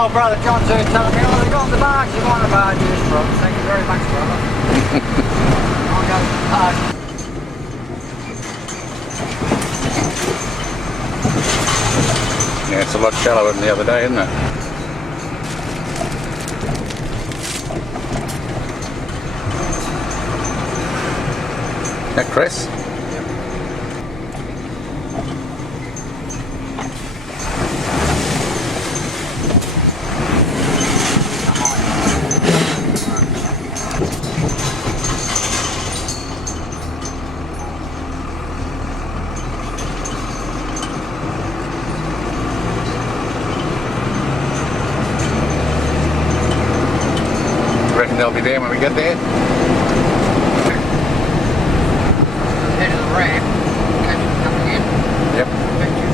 old brother John's here telling me, oh, they got the barge, you want a barge? Yes, brother. Thank you very much, brother. I'll go to the barge. Yeah, it's a lot shallower than the other day, isn't it? That Chris? Reckon they'll be there when we get there? Head of the ramp, catch them coming in. Yep. Thank you.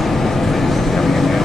Coming in now.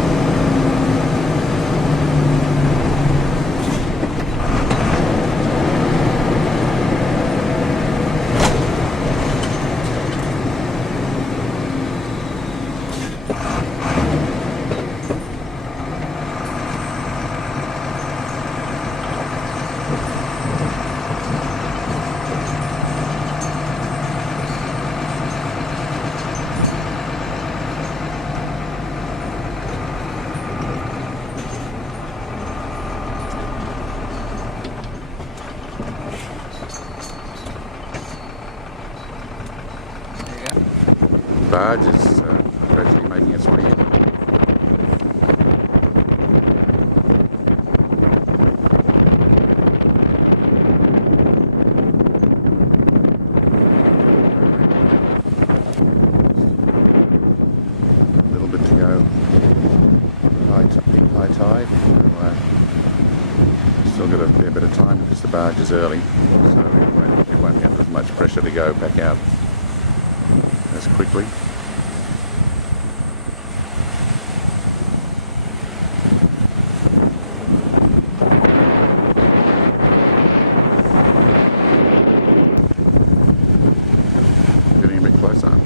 Barge is gradually making its way in. A little bit to go. High tide. Still got a fair bit of time because the barge is early, so it won't be under as much pressure to go back out as quickly. Getting a bit closer.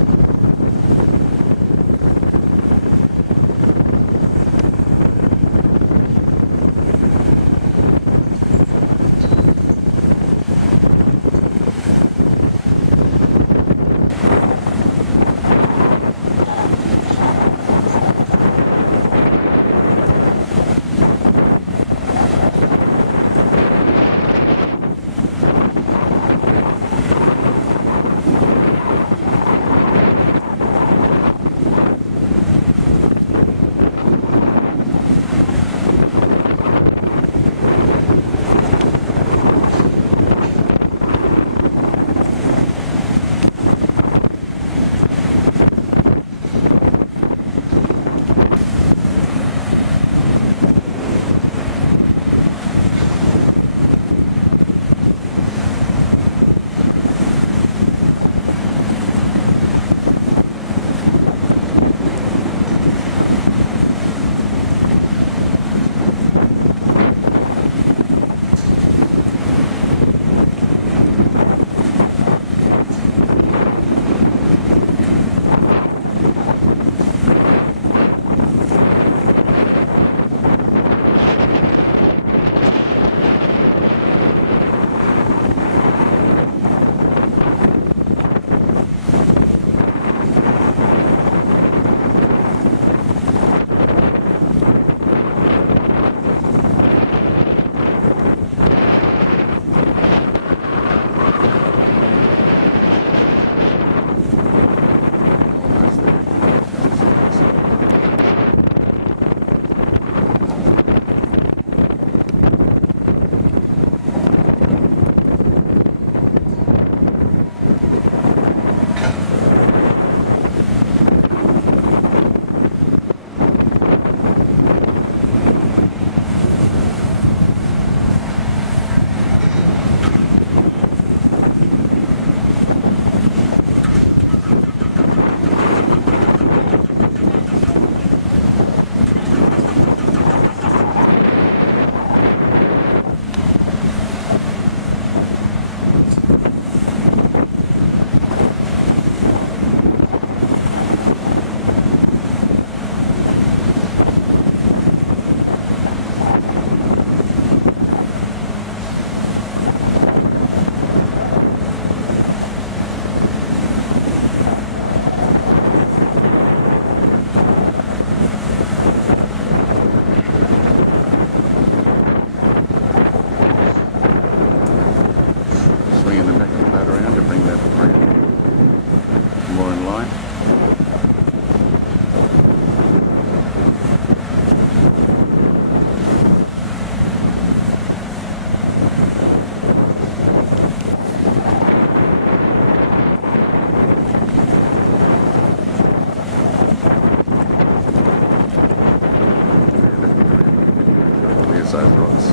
those rocks.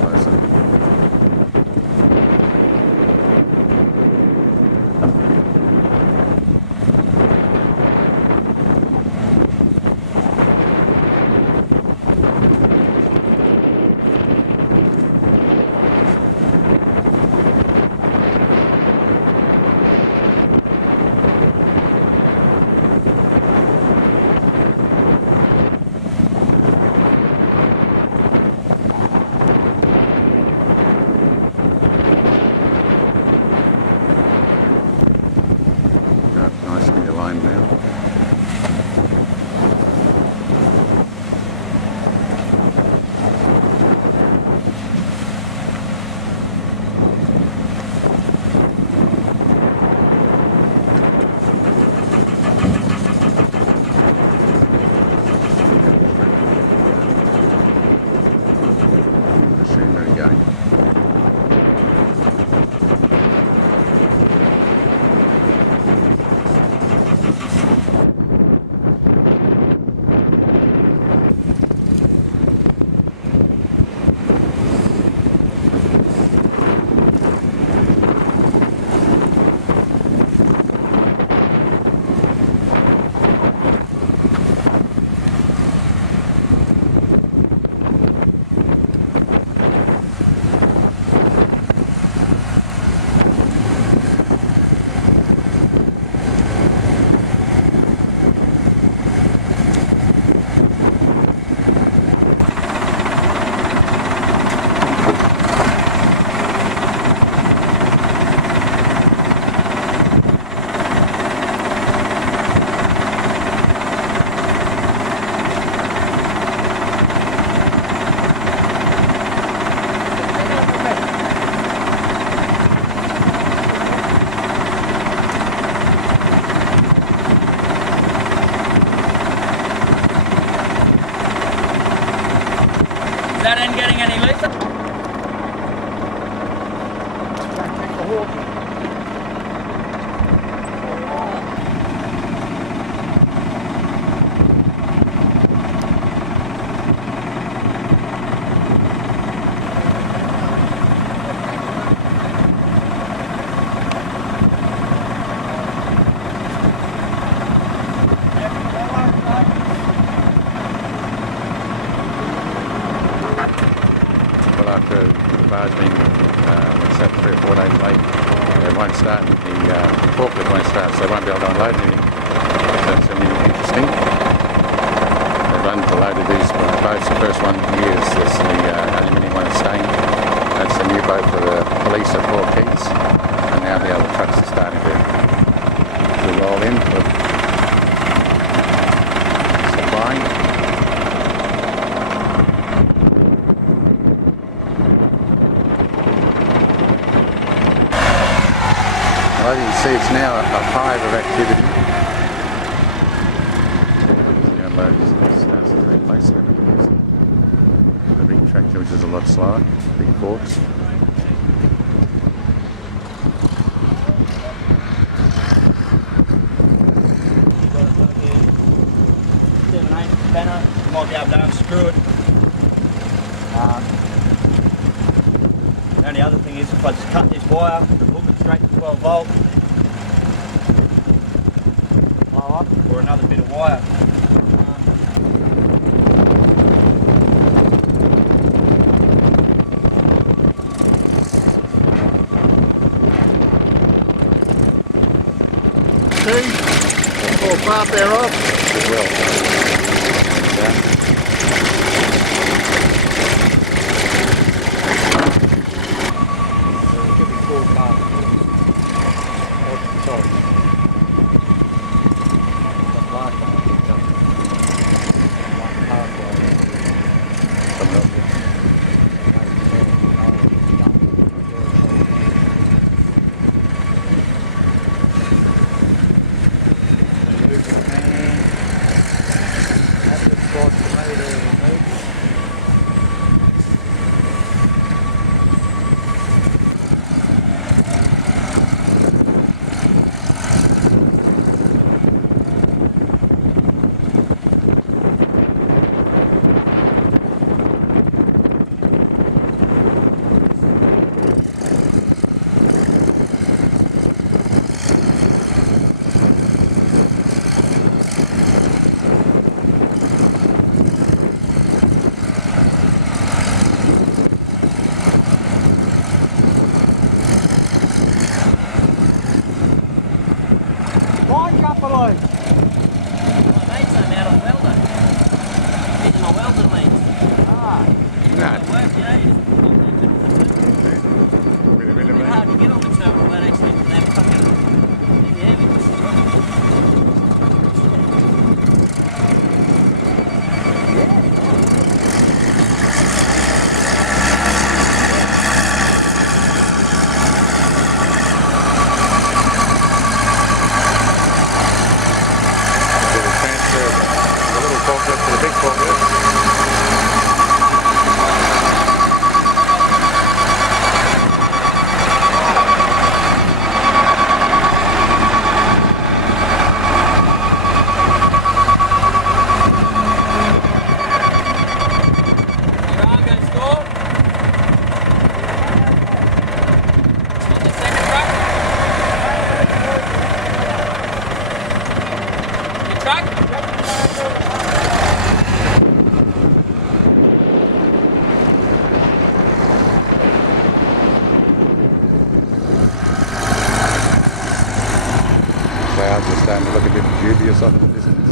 Closer. Nice near line now. Machinery going. That end getting any looser? Well, after the barge being, what's that, 3 or 4 days late, it won't start, the forklift won't start, so they won't be able to unload anything. So it's going to be interesting. They've unloaded these boats. The first one here is this, the aluminium one staying. That's the new boat for the police at 4 Keys. And now the other trucks are starting to roll in for supplying. Well, you can see it's now a hive of activity. The unload starts to replace the big tractor, which is a lot slower, big forks. Spanner, you might be able to unscrew it. The only other thing is if I just cut this wire, hook it straight to 12 volt, blow up, or another bit of wire. Or part thereof. As well. my welding links. No. Work, yeah. Really, It's hard to get on the terminal without actually that fucking heavy. Transfer the little forklift to the big forklift. Clouds are starting to look a bit dubious off in the distance.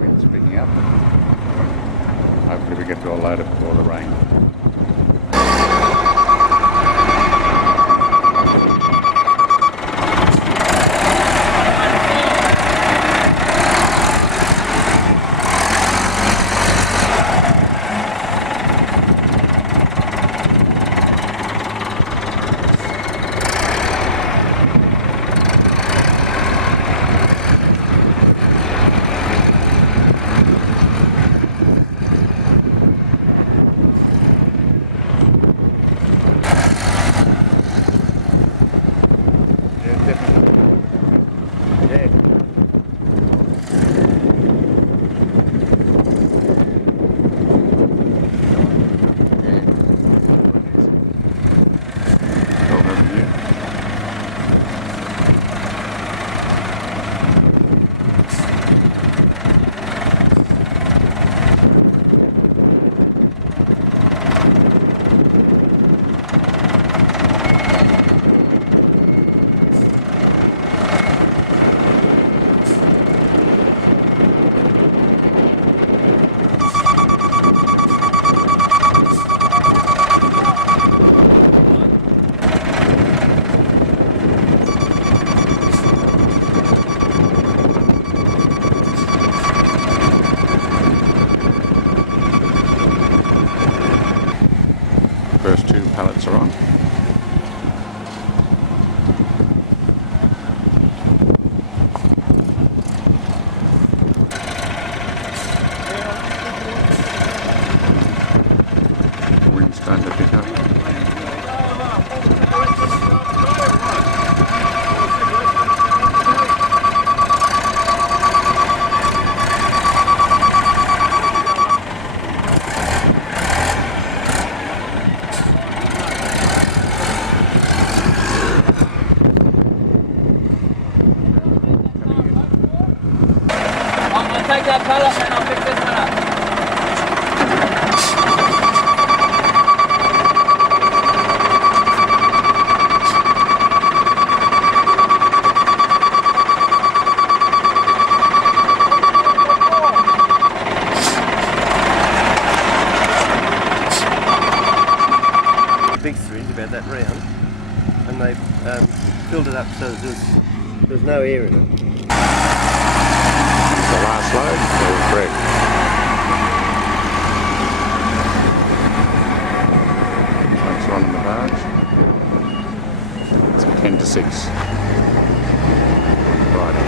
Wind's picking up. Hopefully we get to a loader before the rain. First two pallets are on. The wind's starting to pick up. Take that pallet and I'll pick this one up. Big syringe about that round, and they filled it up so there's no air in it. The last load, all correct. Trucks are on the barge. It's 10 to 6. Friday.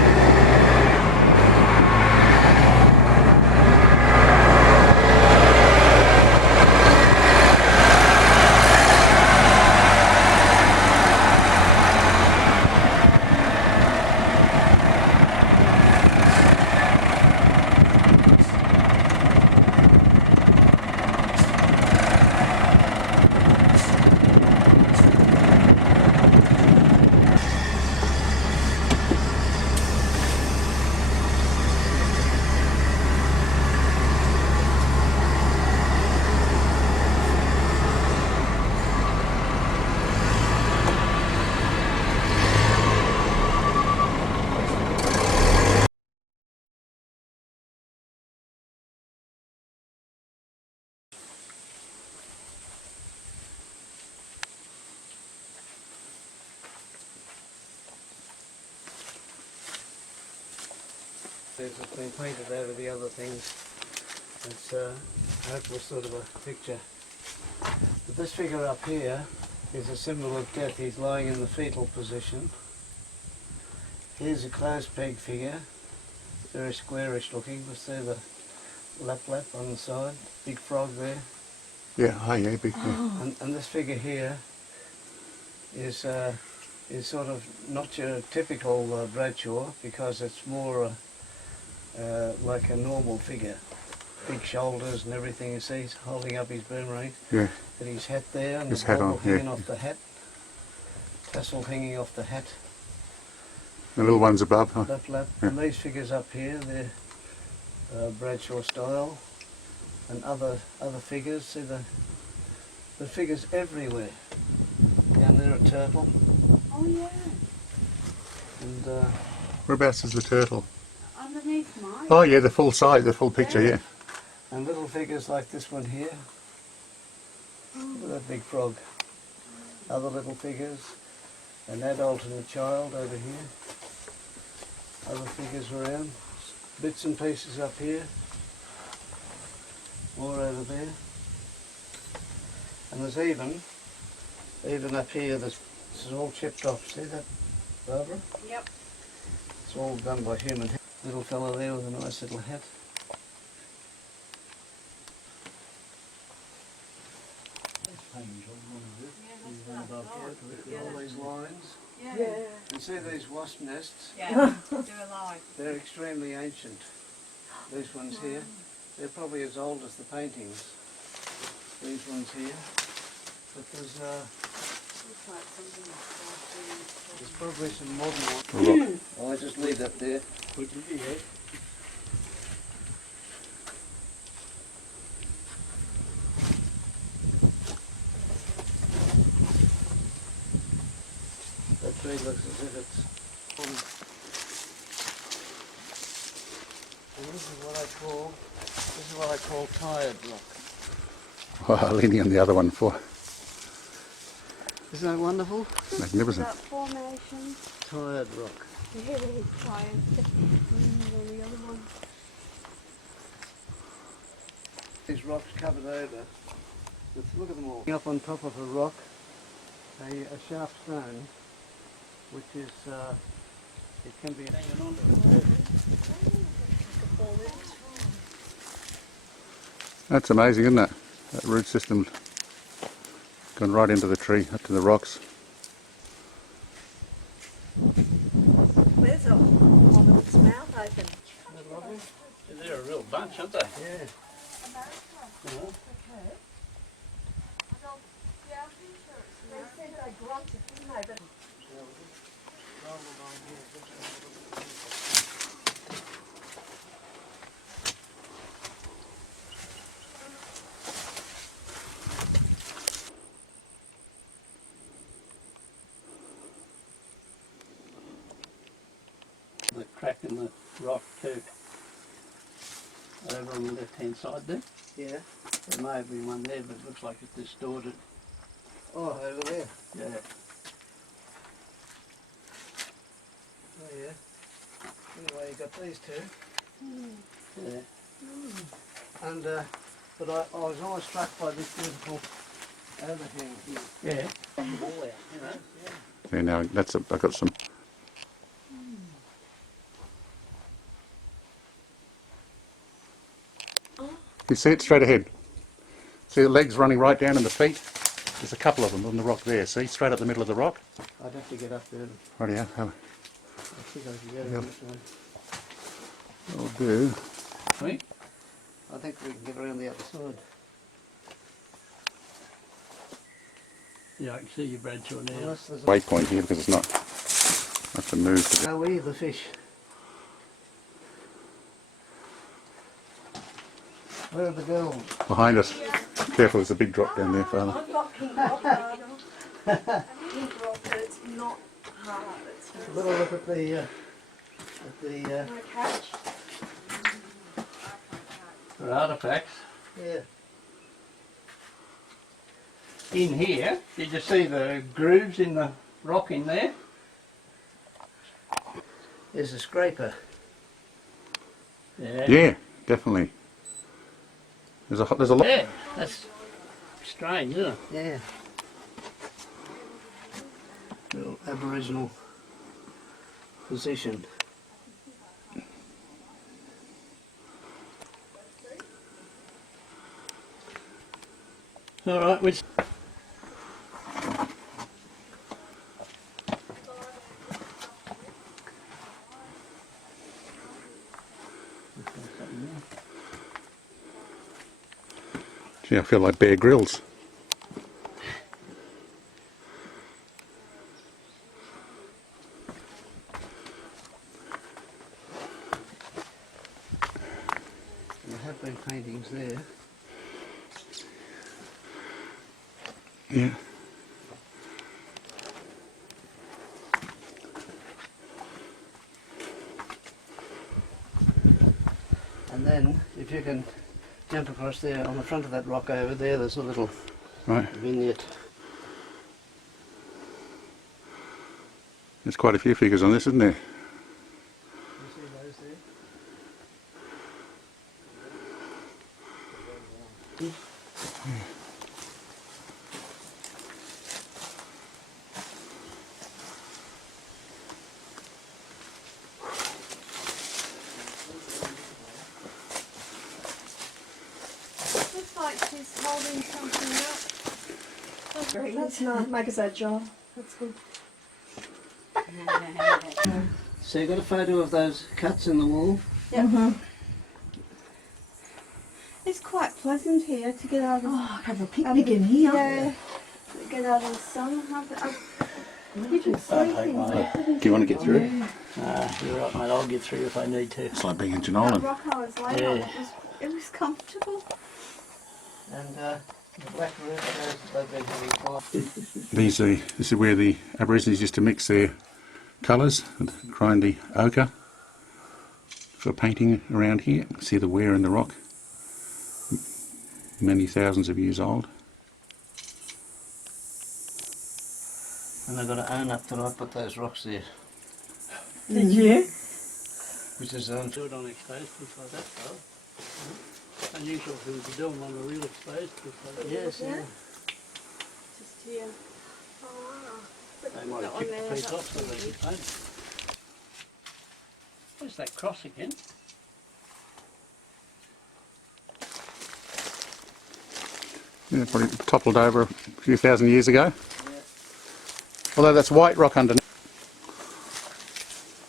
says it's been painted out of the other things. It's a hopeless sort of a picture. But this figure up here is a symbol of death. He's lying in the fetal position. Here's a closed peg figure, very squarish looking. We'll see the lap on the side, big frog there. Yeah, oh yeah, big. Yeah. And this figure here is sort of not your typical Bradshaw, because it's more like a normal figure. Big shoulders and everything. You see, he's holding up his boomerang. Yeah. Got his hat there, and His the hat bauble on, hanging yeah. off the hat. Tassel hanging off the hat. The little ones above. Huh? Lap. Yeah. And these figures up here, they're Bradshaw style. And other figures. See the figures everywhere. Down there a turtle. Oh yeah, And Whereabouts is the turtle? underneath mine. Oh yeah, the full size, the full picture. Yeah. and little figures like this one here. Look at that big frog. Other little figures. An adult and a child over here. Other figures around. Bits and pieces up here. More over there. And there's even up here, this is all chipped off. See that, Barbara? Yep. It's all done by human hand. Little fella there with a nice little hat. Look at all these lines. Yeah. And see these wasp nests? Yeah. Do a line. They're extremely ancient. These ones here, they're probably as old as the paintings. These ones here. But there's probably some modern ones. Look. I'll just leave that there. That tree looks as if it's and this is what I call tired rock. Wow, leaning on the other one for Isn't that wonderful? magnificent. That formation. Tired rock. Really tired. The other one. These rocks covered over. Look at them all. Up on top of a rock, a sharp stone, which is it can be. That's amazing, isn't it? That root system gone right into the tree, up to the rocks. Where's one with its mouth open? They're a real bunch, aren't they? Yeah. They said they grunted, didn't they? But the crack in the rock too. Over on the left hand side there. Yeah. There may have been one there, but it looks like it's distorted. Oh, over there. Yeah. Oh, yeah. Anyway, you got these two. Yeah. And but I was always struck by this beautiful overhang here. Yeah. Yeah, now that's I've got some. You see it straight ahead. See the legs running right down and the feet? There's a couple of them on the rock there, see? Straight up the middle of the rock. I'd have to get up there. Rightio, I think I can get it Yep. this way. I'll do. Right? I think we can get around the other side. Yeah, I can see your Bradshaw now. Unless there's a Waypoint here because it's not. I have to move to the. How are you, the fish? Where are the girls? Behind us. Careful, there's a big drop down there, Father. I've got pink rock hard. Pink rock, but it's not hard. It's Have a little look at the no catch. For artefacts. yeah. In here, did you see the grooves in the rock in there? There's a scraper. Yeah, definitely. There's a lot. Yeah, that's strange, isn't it? Yeah. Real Aboriginal position. All right, which Gee, I feel like Bear Grylls. There have been paintings there. Yeah. And then, if you can jump across there, on the front of that rock over there, there's a little Right. vignette. There's quite a few figures on this, isn't there? You see those there? Looks like she's holding something up. That's nice. Make us that jar. That's good. So you got a photo of those cuts in the wall? Yeah. It's quite pleasant here to get out of. Oh, have a picnic in here. Yeah. Get out of the sun. You can sleep in there. Do you want to get through? you're right, mate. I'll get through if I need to. It's like being in That Janolan. rock I was laying on, it was comfortable. And the black room shows that they've been having quite... This is where the Aborigines used to mix their colours and grind the ochre for painting around here. See the wear in the rock. Many thousands of years old. And I've got to own up that I put those rocks there. Did you? Which is Do it on exposed proof like that, though. Unusual for them to do them on a real exposed proof like that. yes, yeah. Just here. Oh, wow. But They might have not on chipped there, the piece that's off so they could paint it. Where's that cross again? Yeah, probably toppled over a few thousand years ago. Although that's white rock underneath.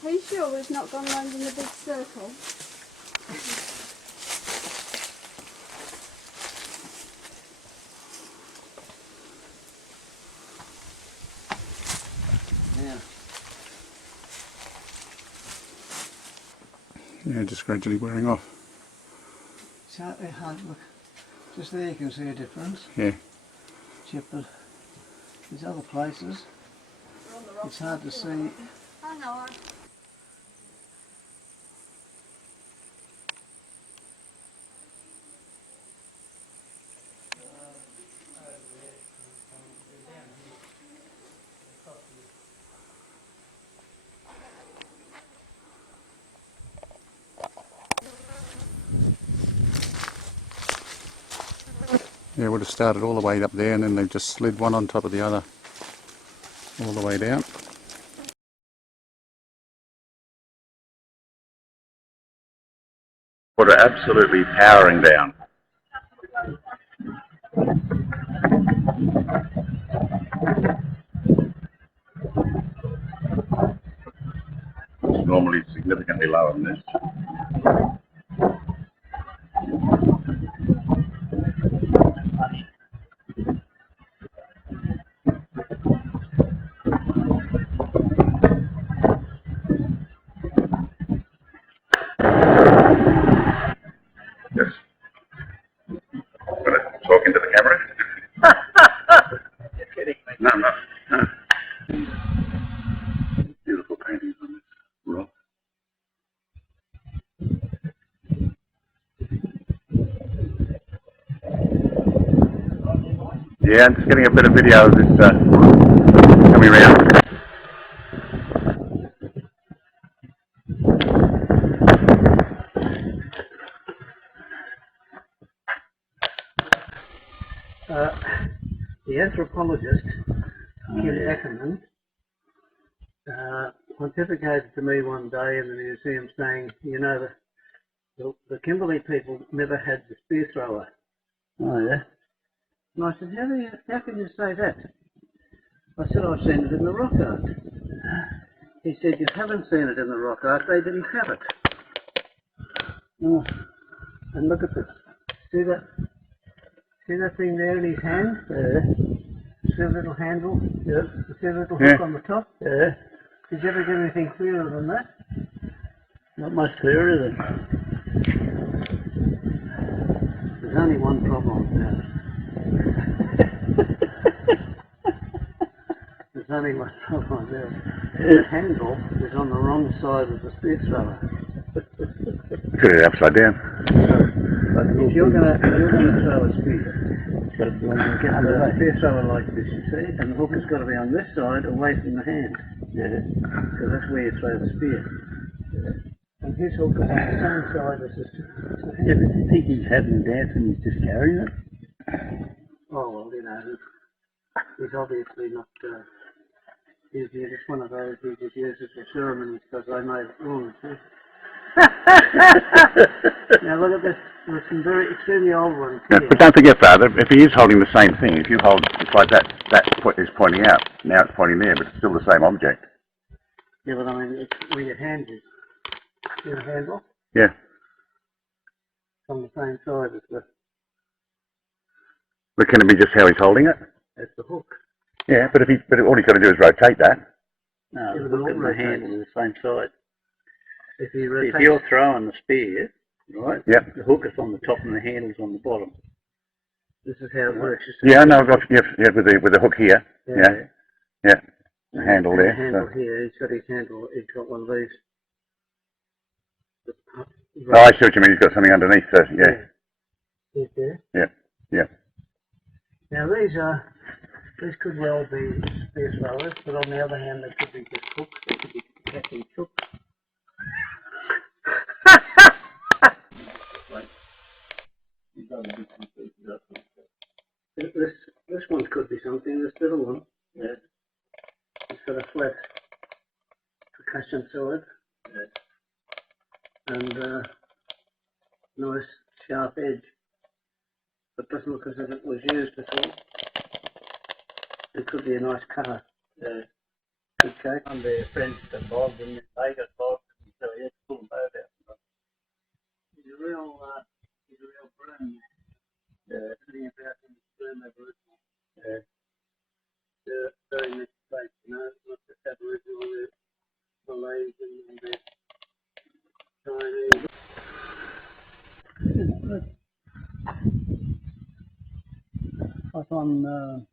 Are you sure we've not gone round in a big circle? Yeah. Yeah, just gradually wearing off. It's hard to look. Just there you can see a difference. Yeah. Chip, but these other places, it's hard to see. I know. Yeah, would have started all the way up there and then they've just slid one on top of the other all the way down. Put it absolutely powering down. It's normally significantly lower than this. Yes. Talk into the camera? You're kidding me. No, no. Beautiful paintings on this rock. Yeah, I'm just getting a bit of video of this coming around. The anthropologist, Kim Ackerman, pontificated to me one day in the museum saying, you know, the Kimberley people never had the spear thrower. Oh, yeah? And I said, how can you say that? I said, I've seen it in the rock art. He said, you haven't seen it in the rock art, they didn't have it. Oh, and look at this. See that thing there in his hand? Yeah. See a little handle? Yeah. See a little hook on the top? Yeah. Did you ever get anything clearer than that? Not much clearer than that. There's only one problem with that. There's only one problem with that. The handle is on the wrong side of the spear thrower. Put it upside down. But if you're going to throw a spear, a spear thrower like this, you see, and the hook has got to be on this side, away from the hand. Yeah. Because that's where you throw the spear. Yeah. And his hook is on the same side as the hand. Yeah, but do you think he's having a dance and he's just carrying it? Oh, well, you know, he's obviously not... he's just one of those who just uses the ceremonies because they made it wrong, see? Now look at this. There's some very extremely old ones here. Yeah, but don't forget, Father, if he is holding the same thing, if you hold, it's like that is pointing out. Now it's pointing there, but it's still the same object. Yeah, but I mean, it's where your hand is. See the handle? Yeah. It's on the same side as the... But can it be just how he's holding it? That's the hook. Yeah, but all he's got to do is rotate that. No, the hook and the handle are the same side. If you're throwing the spear, right? Yep. The hook is on the top and the handle's on the bottom. This is how it works. Yeah, no, I've got with the hook here. Yeah. Yeah. The handle there. The handle here. He's got his handle. He's got one of these. Oh, I see what you mean. He's got something underneath. So yeah. He's there. Yeah. Yeah. Now these could well be spear throwers, but on the other hand, they could be just hooks. They could be catching hooks. This one could be something. This little one, yeah, it's got a flat percussion side, yeah, and nice sharp edge. But doesn't look as if it was used before. It could be a nice cutter. Yeah. Okay. And their friends got bogged and they got bogged, so he had to pull them both out. He's a real broom. Yeah. Sitting about in the broom Aboriginal. Yeah. They're very mixed place, you know, not just Aboriginal, they're Malaysian and they're Chinese. Like on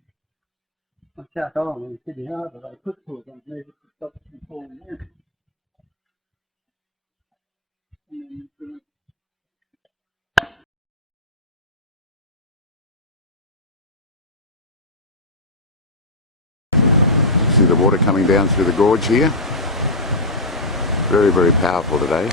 Charcoal in Sydney Harbour, they put tools on there just to stop it from falling in. See the water coming down through the gorge here. Very, very powerful today.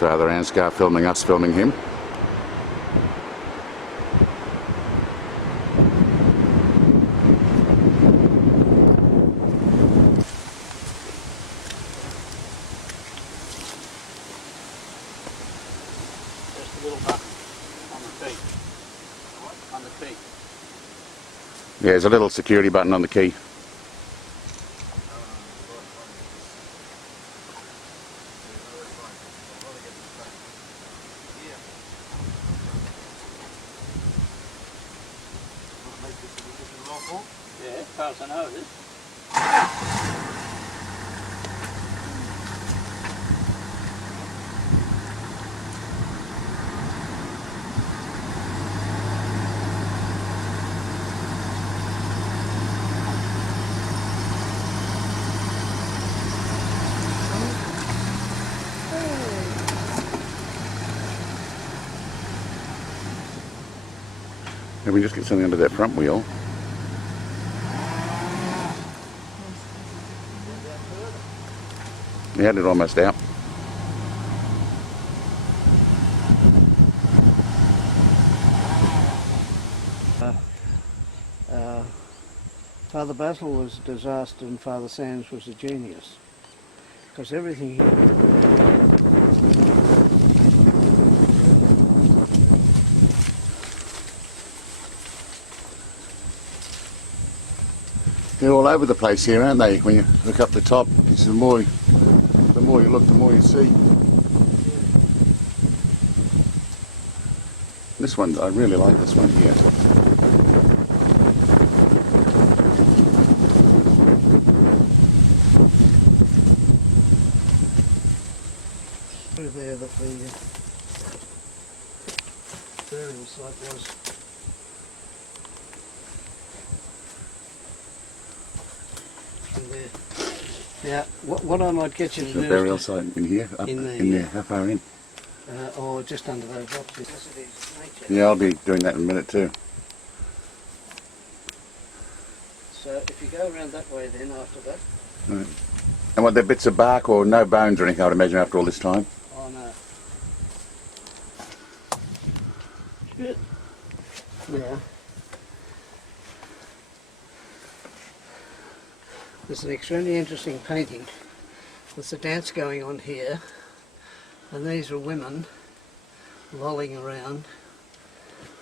Father Ansgar filming us, filming him. Just a little button on the key. On the key. Yeah, there's a little security button on the key. Yeah, as far as I know it is. If we just get something under that front wheel. He had it almost out. Father Basil was a disaster and Father Sands was a genius. Because everything here... They're all over the place here, aren't they? When you look up the top, it's the more you look, the more you see. This one, I really like this one here. Through there that the burial site was. In there. Now, what I might get you to The do burial is site in here, up in in there, there. How far in? or just under those rocks. Yes, it is nature. Yeah, I'll be doing that in a minute too. So if you go around that way then after that. Right. And what, they're bits of bark or no bones or anything, I'd imagine, after all this time? Oh no. Shit. Yeah. There's an extremely interesting painting. There's a dance going on here, and these are women lolling around,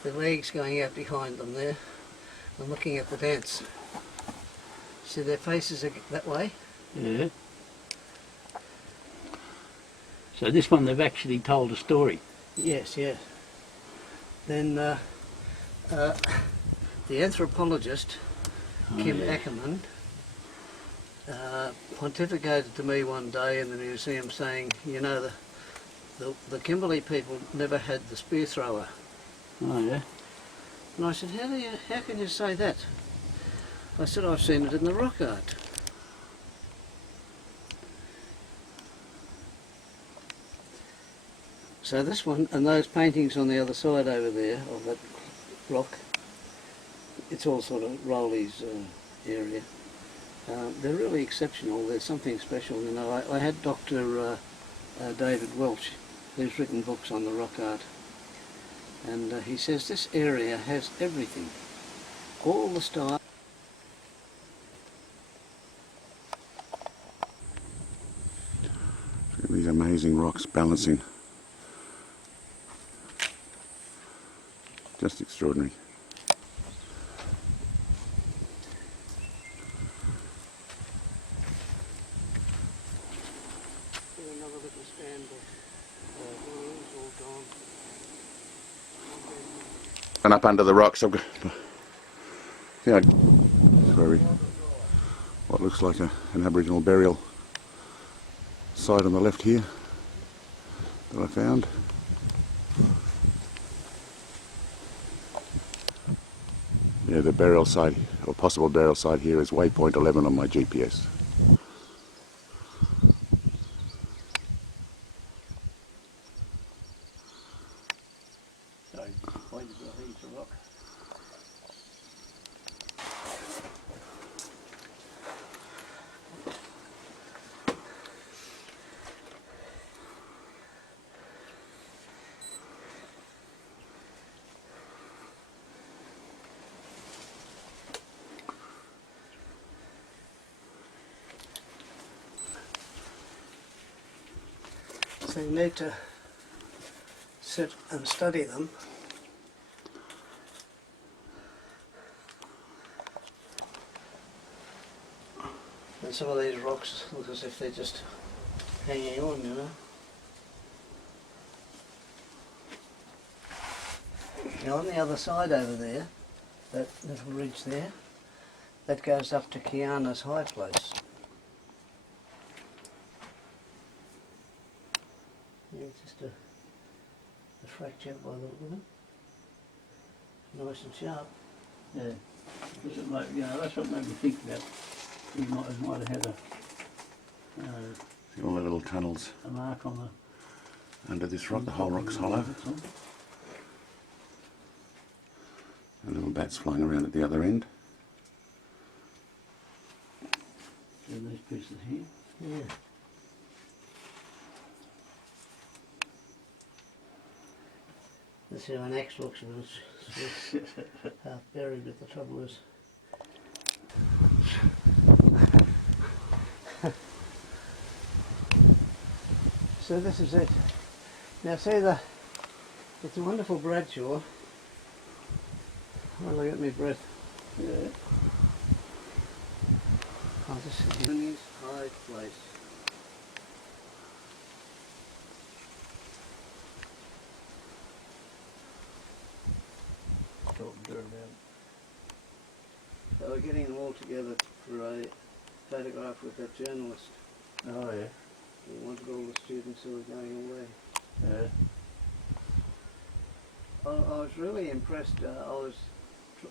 their legs going out behind them there, and looking at the dance. See their faces are that way? Yeah. So this one they've actually told a story. Yes, yes. Then the anthropologist, Kim Ackerman, pontificated to me one day in the museum saying, you know, the Kimberley people never had the spear thrower. Oh yeah. And I said, how can you say that? I said, I've seen it in the rock art. So this one, and those paintings on the other side over there of that rock, it's all sort of Rowley's area. They're really exceptional. There's something special. You know, I had Dr. David Welch, who's written books on the rock art, and he says this area has everything, all the style. These amazing rocks balancing. Just extraordinary. Another little stand of balloons all gone. And up under the rocks, I've got, yeah, very, what looks like an Aboriginal burial site on the left here that I found. Yeah, the burial site, or possible burial site here is waypoint 11 on my GPS. So pointed to these a rock. So you need to sit and study them. And some of these rocks look as if they're just hanging on, you know. Now on the other side over there, that little ridge there, that goes up to Kiana's high place. Yeah, just a fracture by the look of it. Nice and sharp. Yeah. Because it might, you know, that's what made me think about he might have had See all the little tunnels a mark on the under this rock, the whole rock's hollow. A little bat's flying around at the other end. And these pieces here. Yeah. That's how an axe looks when it's half buried, but the trouble is. So this is it. Now see it's a wonderful Bradshaw. Well, I got my breath. Yeah. Oh, this is Jenny's high place. So we're getting them all together for a photograph with that journalist. Oh yeah. We wanted all the students who were going away. Yeah. I was really impressed. I was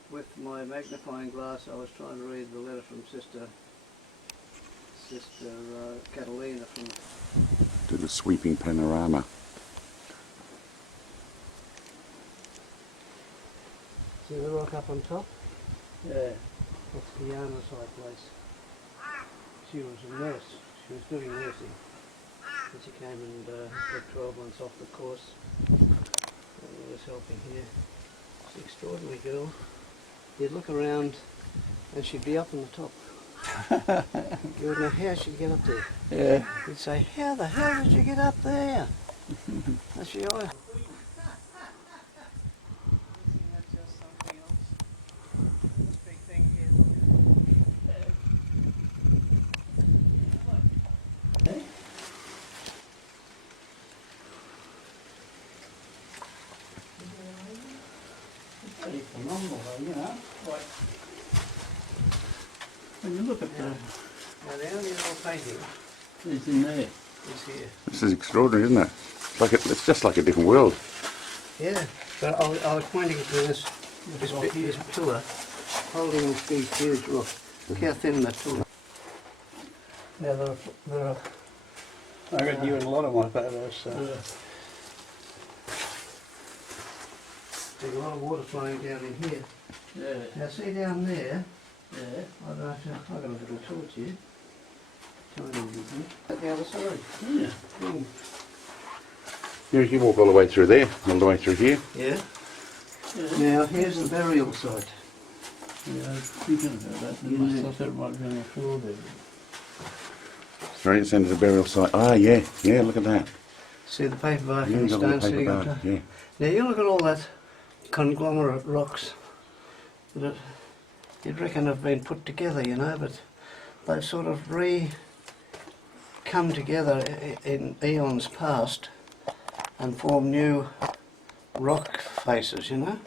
with my magnifying glass. I was trying to read the letter from Sister Catalina from. Do the sweeping panorama. See the rock up on top? Yeah. That's Piano's high place. She was a nurse. She was doing nursing. And she came and got 12 months off the course. And was helping here. She's an extraordinary girl. You'd look around and she'd be up on the top. You would know how she'd get up there. Yeah. You'd say, how the hell did you get up there? That's she always. Pretty phenomenal though, you know. Like, when you look at the... Now the only little painting is in there. Is here. This is extraordinary, isn't it? It's just like a different world. Yeah, but I was pointing to this pillar, holding this big huge rock. Look how thin that pillar. Now there are I got you in a lot of my photos, so... There's a lot of water flowing down in here. Yeah. Now see down there, yeah. I don't know if I've got a little torch here. At the other side. Yeah. Mm. Yeah, you can walk all the way through there, all the way through here. Yeah. Now here's the burial site. Yeah, I was thinking about that. I thought there might be on the floor there. Sorry, it's under the burial site. Ah, yeah, look at that. See the paper bark Yeah, and the you've got all stone the sitting paper on bark, top? yeah. Now you look at all that conglomerate rocks that you'd reckon have been put together, you know, but they've sort of come together in eons past and form new rock faces, you know.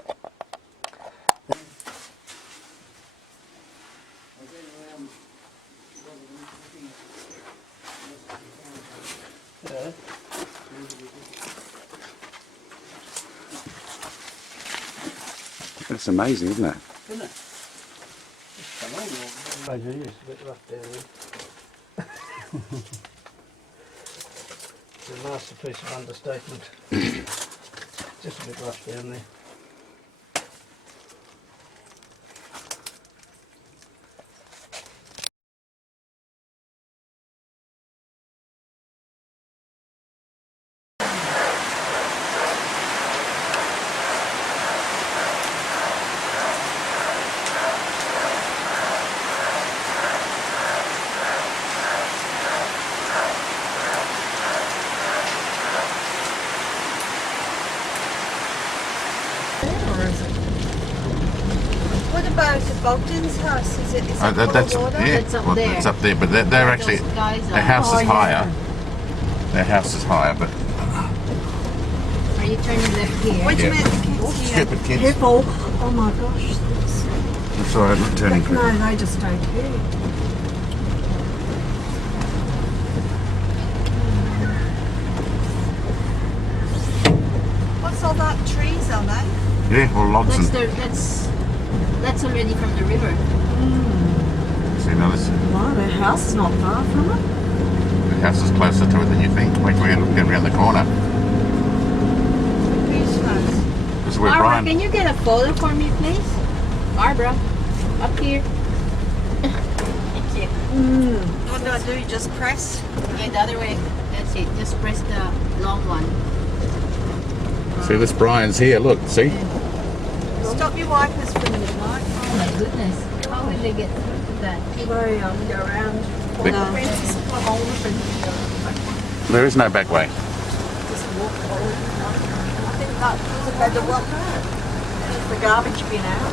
It's amazing, isn't it? Isn't it? It's phenomenal. Right, it is a bit rough down there. It's a masterpiece of understatement. Just a bit rough down there. What about Bogdan's house? Is it That's water? It's up there. It's up there, but they're actually Those guys their are- house Oh, is yeah. higher. Their house is higher, but Are you turning left here? Which Yeah. meant the kids here? stupid kids. Careful. Oh my gosh. That's all right, not turning. No, they just don't care. What's all that trees on that? Yeah, all logs That's already from the river. see now this Wow, the house is not far from it. the house is closer to it than you think. Wait till we get around the corner. Whose house? This is where Barbara, Brian. can you get a photo for me, please? Barbara, up here. Thank you. What do I do? Just press? Yeah, the other way. That's it. Just press the long one. See, this Brian's here. Look, see? Stop your wipers for a minute, Mike. Oh my goodness. How will they get through that? They go around. Big- The fence is a whole different. There is no back way. Just walk forward. I think that was the walk. There's the garbage bin out.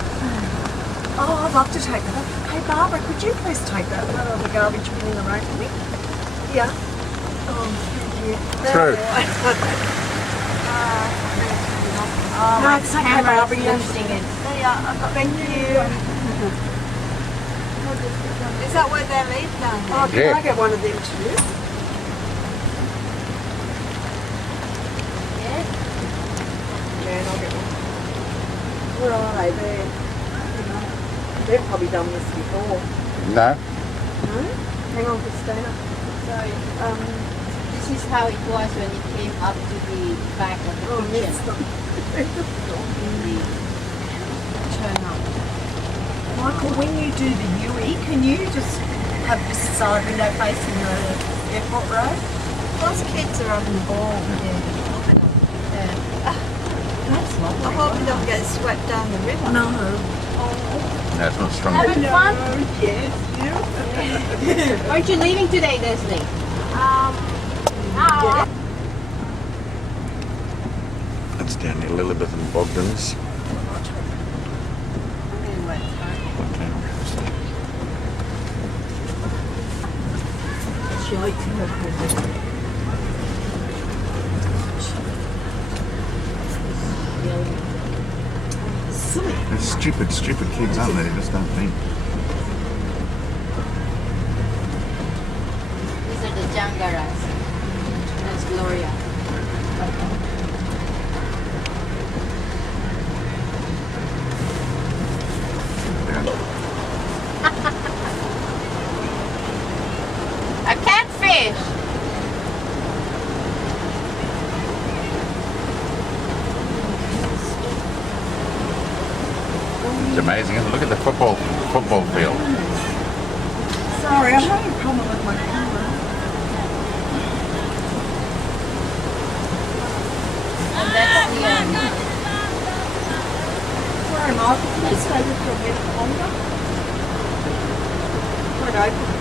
Oh, I'd love to take that. Hey, Barbara, could you please take that out of the garbage bin in the road for me? Yeah. Oh, thank you. True. Oh, No, my it's okay, camera Barbara, is you're losing it. Thank you. Is that where they leave down there? Oh, can Yeah. I get one of them too? Yes. Yeah, I'll get one. Where are they? They've probably done this before. No. No? Hang on, Christina. So, this is how it was when it came up to the back of the Oh, kitchen. it's not. In the turn up. Michael, when you do the UE, can you just have this side window facing the airport road? Those kids are having a ball. Yeah. That's I lovely. hope we don't get swept down the river. No. No, it's not strong. Having fun? Yes, you. Aren't you leaving today, Leslie? That's down near Lilibeth and Bogdan's. Okay. They're stupid, stupid kids, aren't they? They just don't think. These are the Jangaras. That's Gloria. A catfish! It's amazing, isn't it? Look at the football field. Sorry, I'm having a problem with my camera. And that's the Sorry, Michael, can you stay with your bit longer? Quite open.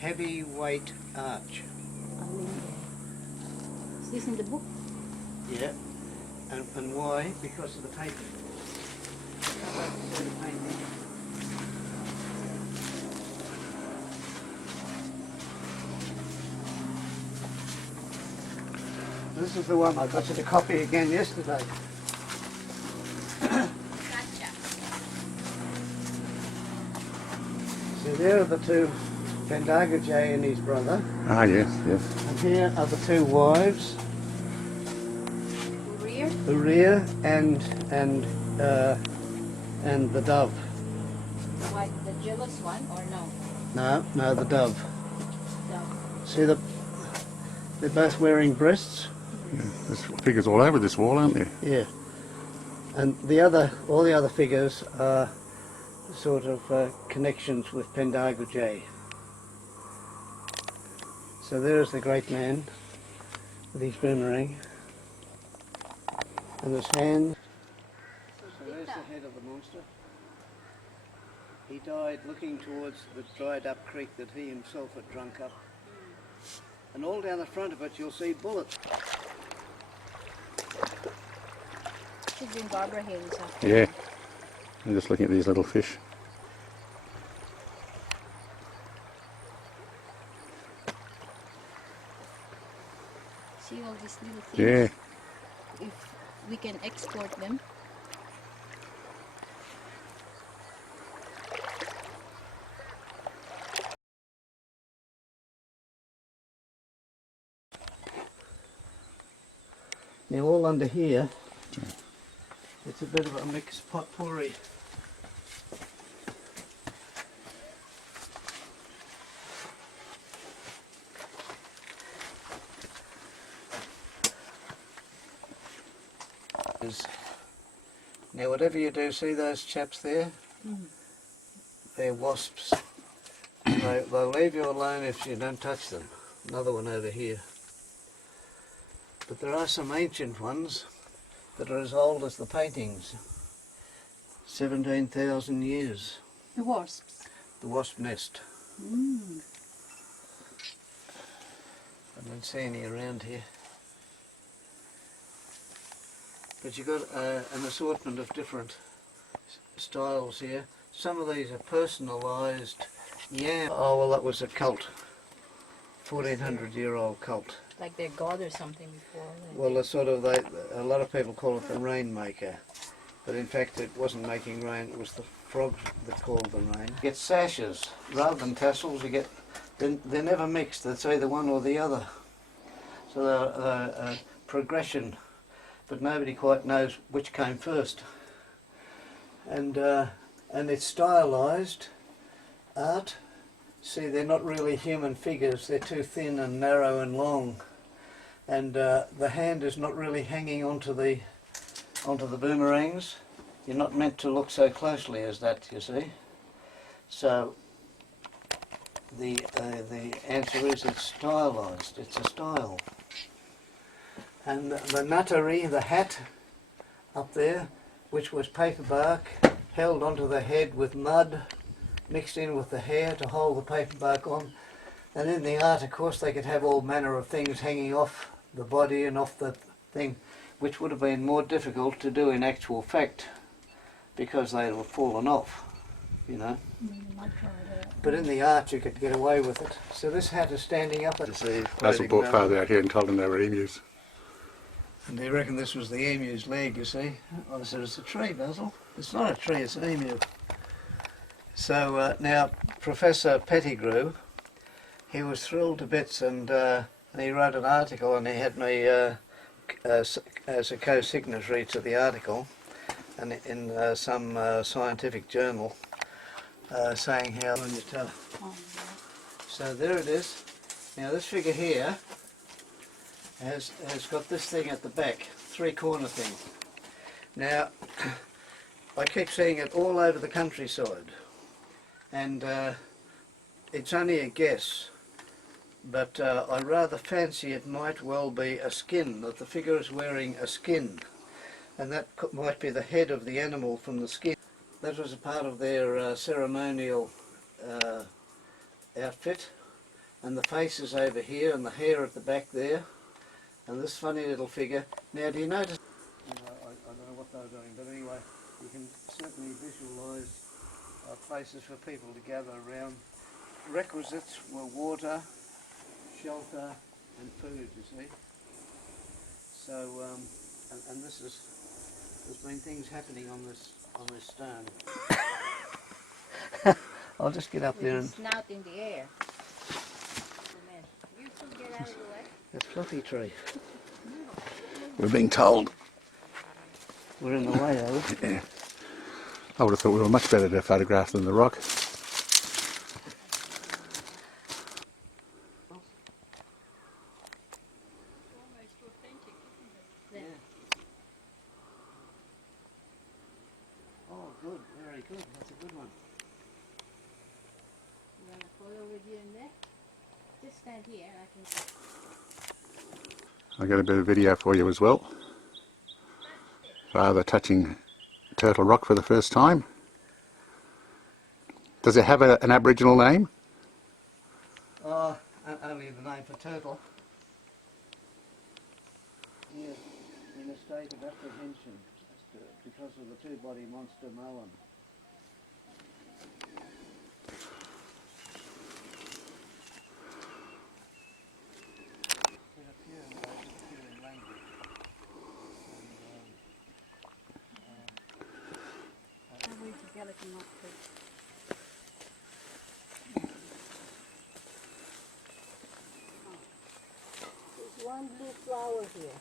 Heavyweight arch. Is this in the book? Yeah. And why? Because of the painting. How about you see the painting? This is the one I got you to copy again yesterday. Gotcha. So there are the two, Pendaga Jay and his brother. Ah, yes, yes. And here are the two wives, Rear? the rear and the dove. What, the jealous one or no? No, the dove. No. See they're both wearing breasts. There's figures all over this wall, aren't there? Yeah. And all the other figures are sort of connections with Pendaga Jay. So there's the great man with his boomerang and his hand. So there's the head of the monster. He died looking towards the dried up creek that he himself had drunk up. And all down the front of it you'll see bullets. Should bring Barbara here this afternoon. Yeah. I'm just looking at these little fish. See all these little things? Yeah. If we can export them. Now all under here, it's a bit of a mixed potpourri. Now whatever you do, see those chaps there? They're wasps. They'll leave you alone if you don't touch them. Another one over here. But there are some ancient ones that are as old as the paintings. 17,000 years. The wasps. The wasp nest. I don't see any around here. But you've got an assortment of different styles here. Some of these are personalised. Yeah. Oh well, that was a cult. 1400-year-old cult. Like their god or something before. Well, a lot of people call it the rainmaker, but in fact it wasn't making rain. It was the frogs that called the rain. You get sashes rather than tassels. You get they're never mixed. It's either one or the other. So they're a progression, but nobody quite knows which came first. And it's stylised art. See, they're not really human figures. They're too thin and narrow and long, and the hand is not really hanging onto the boomerangs. You're not meant to look so closely as that, you see. So the answer is it's stylised. It's a style. And the nuttery, the hat up there, which was paper bark held onto the head with mud mixed in with the hair to hold the paper bark on. And in the art, of course, they could have all manner of things hanging off the body and off the thing, which would have been more difficult to do in actual fact because they would have fallen off, you know. But in the art you could get away with it. So this hat is standing up at Basil brought father out here and told him they were emus. And they reckon this was the emu's leg, you see. I said, it's a tree, Basil. It's not a tree, it's an emu. So now Professor Pettigrew, he was thrilled to bits, and he wrote an article, and he had me as a co-signatory to the article, and in some scientific journal, saying how on your toe. So there it is. Now this figure here has got this thing at the back, three-corner thing. Now I keep seeing it all over the countryside, and it's only a guess, but I rather fancy it might well be a skin, that the figure is wearing a skin, and that might be the head of the animal from the skin. That was a part of their ceremonial outfit, and the face is over here and the hair at the back there, and this funny little figure. Now do you notice, I don't know what they were doing, but anyway, you can certainly visualise places for people to gather around. Requisites were water, shelter and food, you see. So, and this is, there's been things happening on this stone. I'll just get up there and... Snout in the air. You should get out of the way. A fluffy tree. We're being told. We're in the way, are we? Yeah. I would have thought we were much better to photograph than the rock. Oh, good, very good. That's a good one. You want a photo with you in there? Just stand here and I can... I got a bit of video for you as well. Father touching Turtle Rock for the first time. Does it have an Aboriginal name? Only the name for turtle. Yes, in a state of apprehension because of the two-body monster Moan. There's a few in words, a few in language. There's one blue flower here.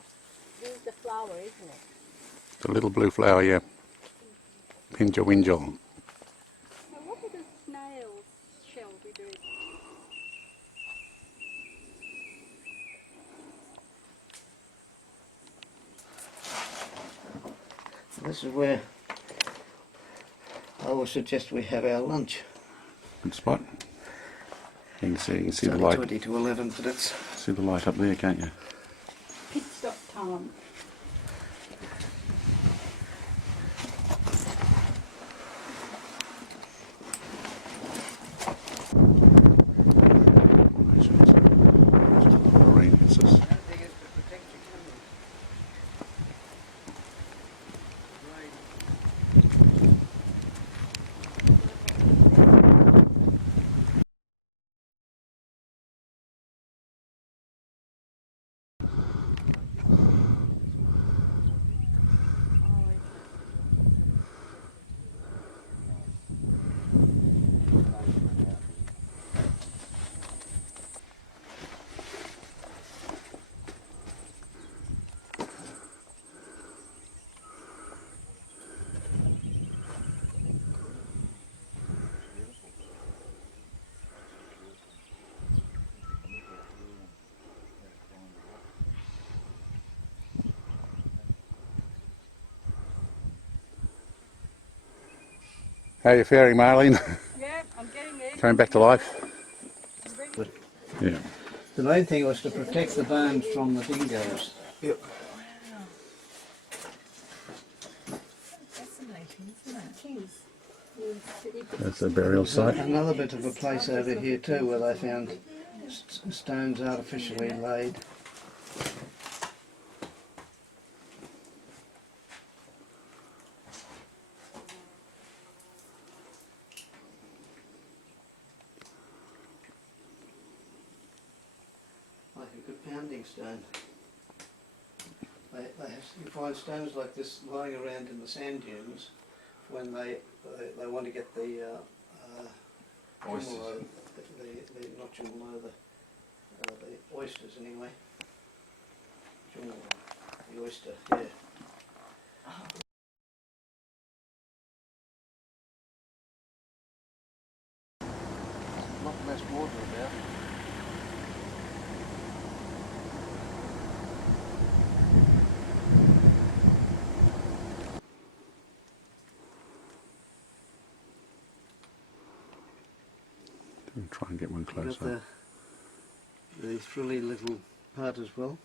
This is the flower, isn't it? The little blue flower, yeah. Pinja winjal. Now what would a snail's shell be doing? This is where I would suggest we have our lunch. Good spot. You can see It's the only light. 20 to 11, but it's See the light up there, can't you? Pit stop time. How are you faring, Marlene? Yeah, I'm getting there. Coming back to life? good. Yeah. The main thing was to protect the bones from the dingoes. Fascinating, isn't it? That's a burial site. Another bit of a place over here too where they found stones artificially laid. Like a good pounding stone. You find stones like this lying around in the sand dunes when they want to get the Oysters. not jumalo, the oysters anyway. Jumalo, the oyster, yeah. A lot less water about. Try and get one Got closer. the frilly little part as well.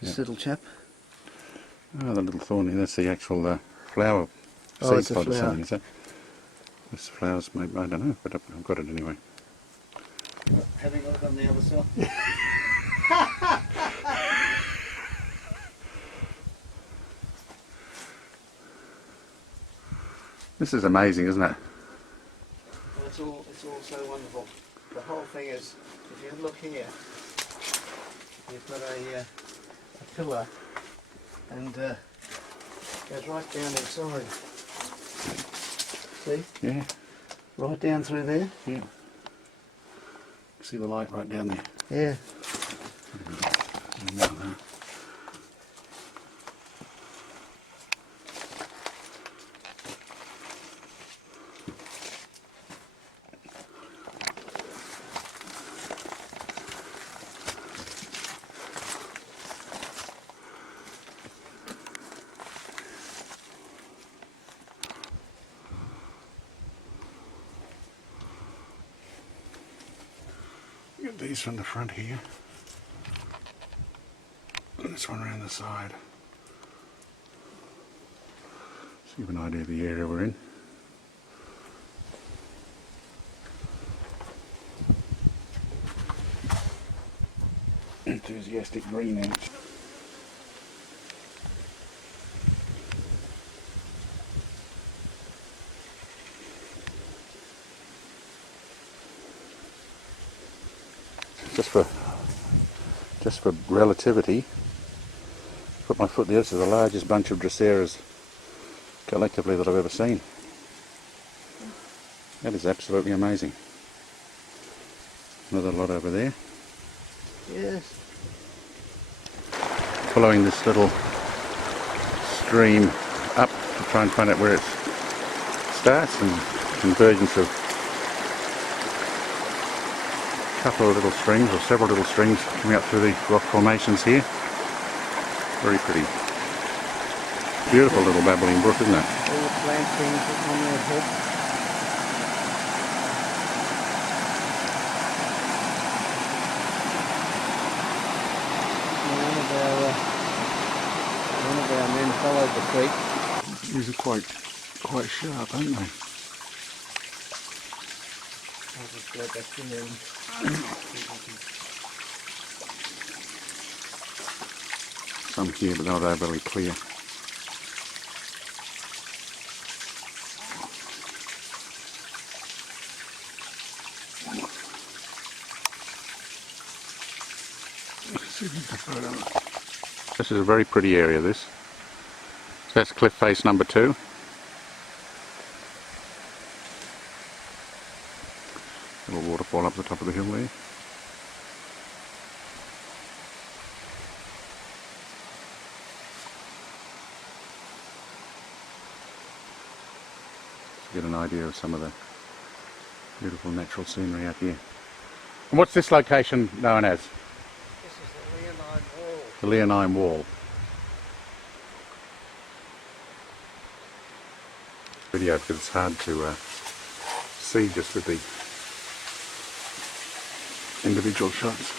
This little chap. Oh, the little thorny, that's the actual flower Oh, seed it's a pod or flower. something, is that? This flowers, maybe, I don't know, but I've got it anyway. Having a look on the other side. This is amazing, isn't it? Well, it's all so wonderful. The whole thing is, if you look here, you've got a pillar and goes right down inside. See? Yeah, Right down through there. yeah. See the light right down there. Yeah. Get these from the front here. And this one around the side. Just give an idea of the area we're in. Enthusiastic green ants. Just for relativity, put my foot there. This is the largest bunch of Dracaeras collectively that I've ever seen. That is absolutely amazing. Another lot over there. Yes. Following this little stream up to try and find out where it starts, and convergence of a couple of little streams, or several little streams coming up through the rock formations here. Very pretty. Beautiful little babbling brook, isn't it? All the plant things on their head. One of our men followed the creek. These are quite sharp, aren't they? I'll just go back to them. Some here, but not overly clear. This is a very pretty area, this. So that's cliff face number 2. Little waterfall up the top of the hill there. To get an idea of some of the beautiful natural scenery out here. And what's this location known as? This is the Leonine Wall. The Leonine Wall. Video, because it's hard to see just with the individual shots.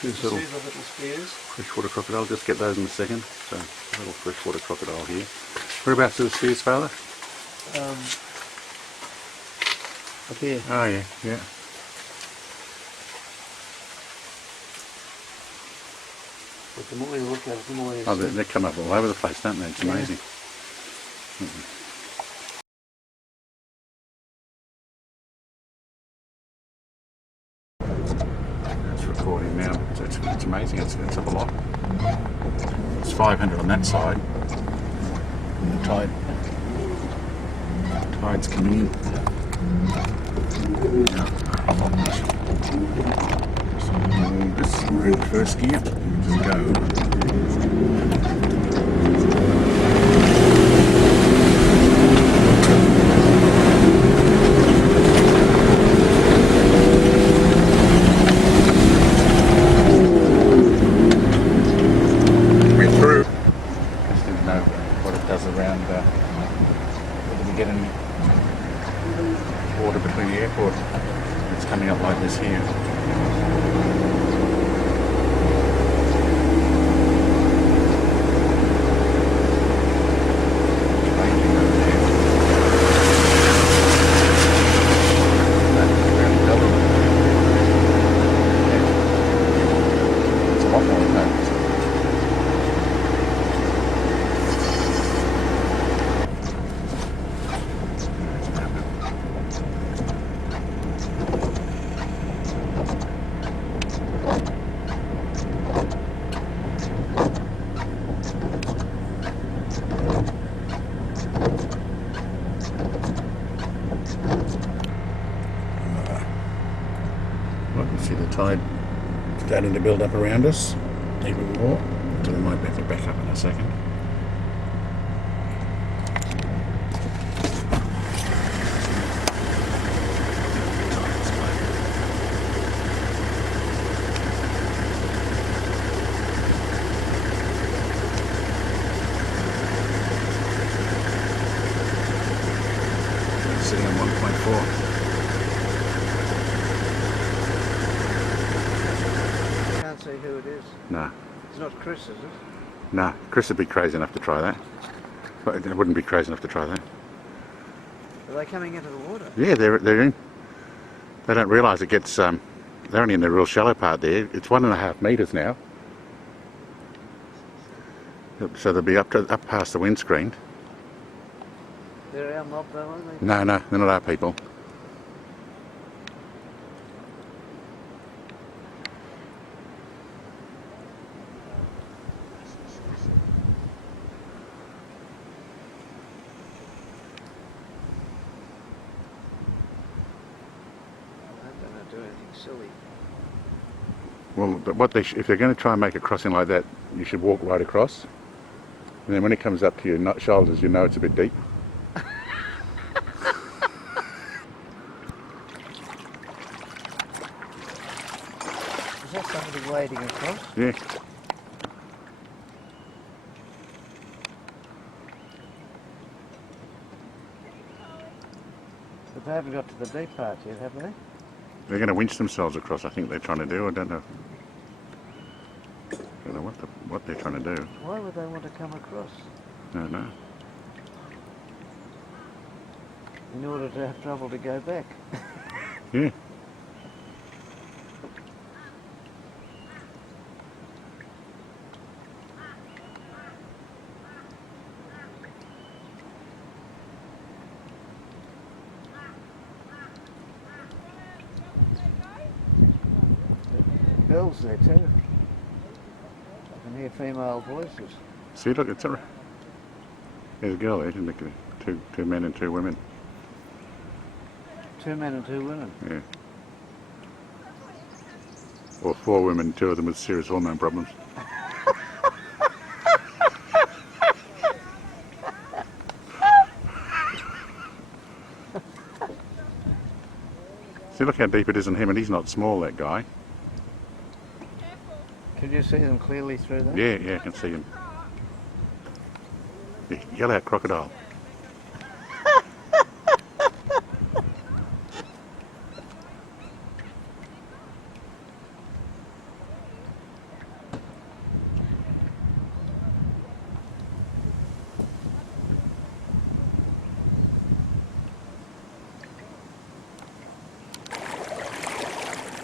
See this little See the little spears? freshwater crocodile, just get those in a second. So, a little freshwater crocodile here. Whereabouts are the spears, Father? Up here. Oh yeah, yeah. But the more you look at it, the more you Oh, see. they come up all over the place, don't they? It's Yeah. amazing. It's recording now. It's amazing. It's up a lot. It's 500 on that side. And the tide's coming in. So we're in first gear. Just go. Around whether we get any water between the airport. It's coming up like this here. Changing over there. Around Dublin. Yeah. It's a lot more than that. Well, you can see the tide starting to build up around us even more. So we might back it back up in a second. Sitting on 1.4. Can't see who it is. No. It's not Chris, is it? No, Chris would be crazy enough to try that. But it wouldn't be crazy enough to try that. Are they coming into the water? Yeah, they're in. They don't realise it gets. They're only in the real shallow part there. It's 1.5 metres now. So they'll be up past the windscreen. They're our mob though, aren't they? No, they're not our people. I don't know, do anything silly. Well, if they're going to try and make a crossing like that, you should walk right across. And then when it comes up to your shoulders, you know it's a bit deep. Is that somebody wading across? Yeah. But they haven't got to the deep part yet, have they? They're going to winch themselves across, I think they're trying to do. I don't know. I don't know what they're trying to do. Why would they want to come across? I don't know. In order to have trouble to go back. Yeah. Girls there too. I can hear female voices. See, look, it's a... There's a girl there, isn't there? Two men and two women. 2 men and 2 women. Yeah. Or 4 women, 2 of them with serious hormone problems. See, look how deep it is in him, and he's not small, that guy. Can you see them clearly through that? Yeah, I can see him. Yeah, yell out crocodile.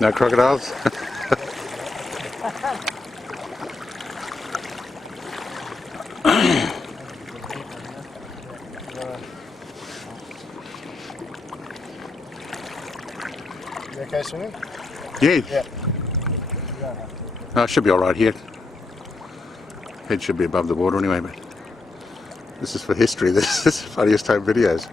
No crocodiles? You okay swimming? Yeah. Yeah. I should be alright here. Head should be above the water anyway, but this is for history. This is funniest home videos.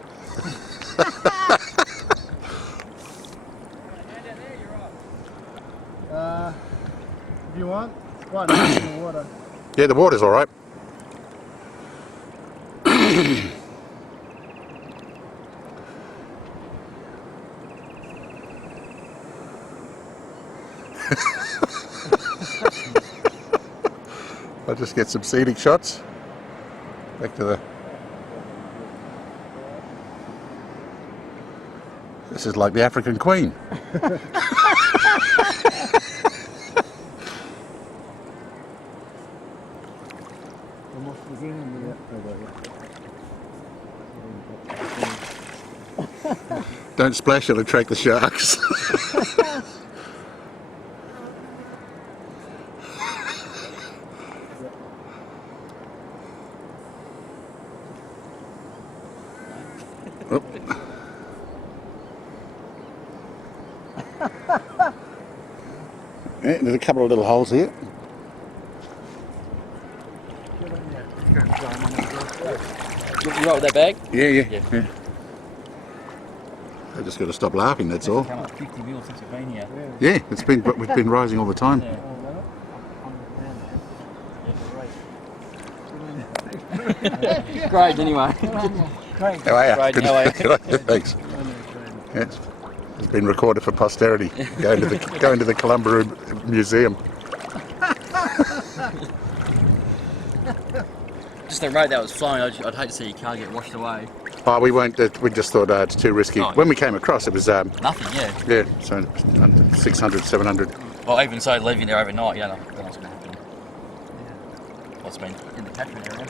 If you want, quite nice in the water. Yeah, the water's alright. I'll just get some scenic shots. Back to the... This is like the African Queen. Don't splash, it'll attract the sharks. Oh. Yeah, there's a couple of little holes here. You right with that bag? Yeah. I just got to stop laughing, that's all. Come up 50 mil since you've been here. Yeah, we've been rising all the time. Great, anyway. How are you? Great, how are you? Thanks. Yes. It's been recorded for posterity. Going to the Kalumburu Museum. Just the rate that was flowing, I'd hate to see your car get washed away. Oh, we weren't. We just thought it's too risky. Oh. When we came across, it was Nothing, yeah. yeah, so 600, 700. Well, even so, leaving there overnight, you don't know what's going to happen. What's been in the catchment area.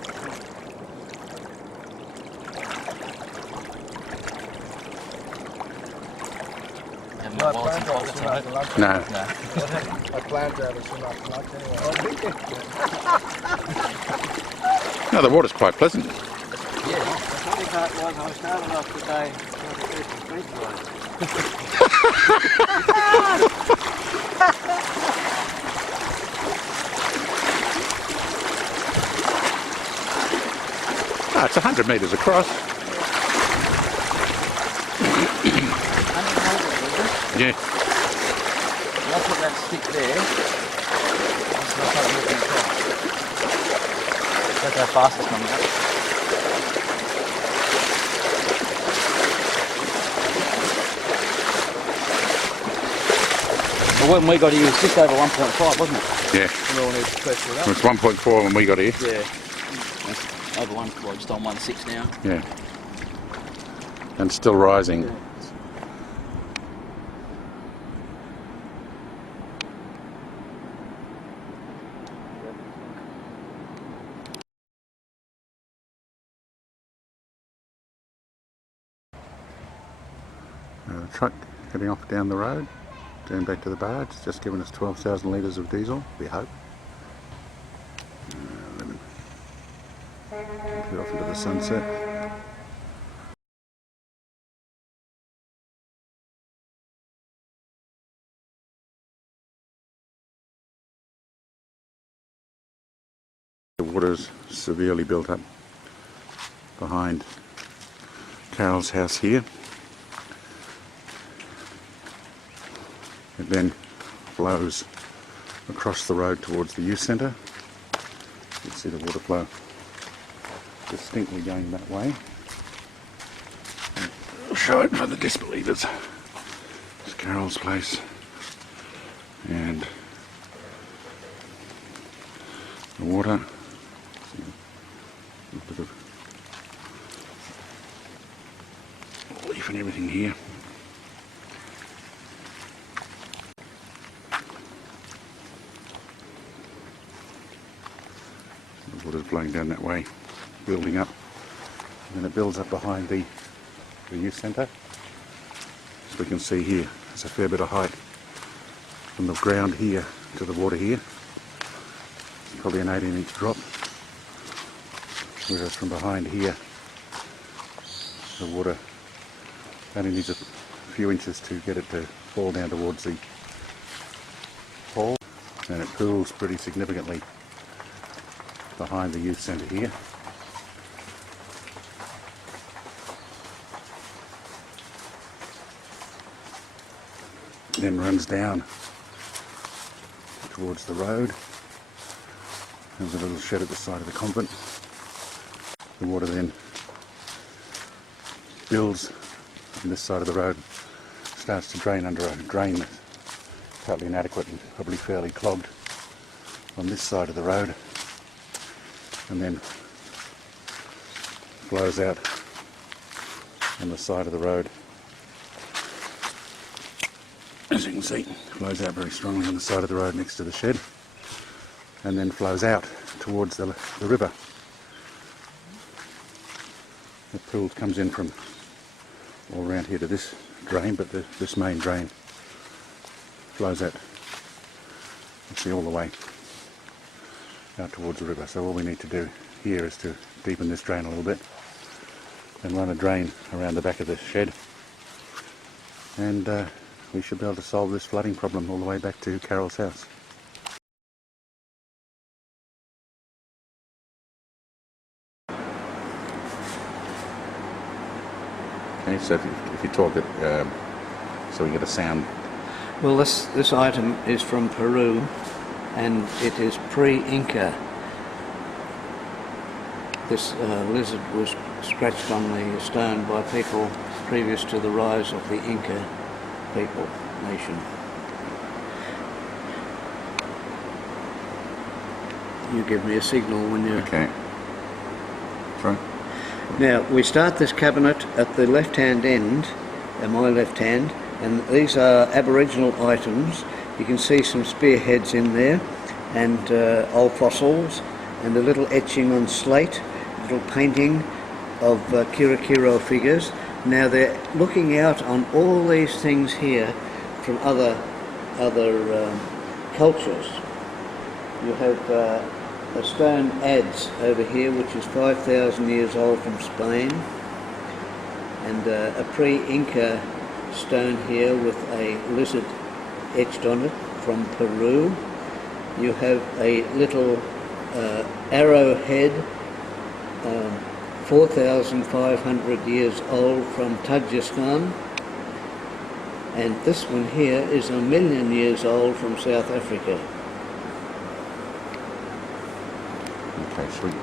Haven't got wallets and pockets, have you? No. No. I planned to have a swim after lunch anyway. No, the water's quite pleasant. The funny part was I started off the day trying to do some beach riding. Ah, it's 100 metres across. Yeah. I'll put that stick there. I'll start walking across. That's how fast it's coming up. Well, when we got here, it was just over 1.5, wasn't it? Yeah. And we all need to press it up. It was 1.4 when we got here. Yeah. That's over 1, well, just on 1.6 now. Yeah. And still rising. Yeah. The truck heading off down the road, going back to the barge. It's just given us 12,000 litres of diesel, we hope. Get off into the sunset. The water's severely built up behind Carol's house here. It then flows across the road towards the youth centre. You can see the water flow distinctly going that way. I'll show it for the disbelievers. It's Carol's place, and the water. See a bit of leaf and everything here. The water's flowing down that way, building up, and then it builds up behind the youth centre. As we can see here, there's a fair bit of height from the ground here to the water here. Probably an 18-inch drop, whereas from behind here the water only needs a few inches to get it to fall down towards the hall, and it pools pretty significantly behind the youth centre here. Then runs down towards the road. There's a little shed at the side of the convent. The water then builds on this side of the road, starts to drain under a drain that's totally inadequate and probably fairly clogged on this side of the road, and then flows out on the side of the road. As you can see, flows out very strongly on the side of the road next to the shed, and then flows out towards the river. The pool comes in from all around here to this drain, but this main drain flows out, you see, all the way out towards the river. So all we need to do here is to deepen this drain a little bit and run a drain around the back of the shed, and we should be able to solve this flooding problem all the way back to Carol's house. Okay, so if you talk it, so we get a sound. Well, this item is from Peru, and it is pre-Inca. This lizard was scratched on the stone by people previous to the rise of the Inca people nation. You give me a signal when you're... Okay. Sorry? Now, we start this cabinet at the left-hand end, my left hand, and these are Aboriginal items. You can see some spearheads in there, and old fossils, and a little etching on slate, a little painting of Kirakiro figures. Now they're looking out on all these things here from other cultures. You have a stone adze over here, which is 5,000 years old from Spain, and a pre-Inca stone here with a lizard etched on it from Peru. You have a little arrowhead, 4,500 years old from Tajikistan. And this one here is 1,000,000 years old from South Africa. Okay, sweet.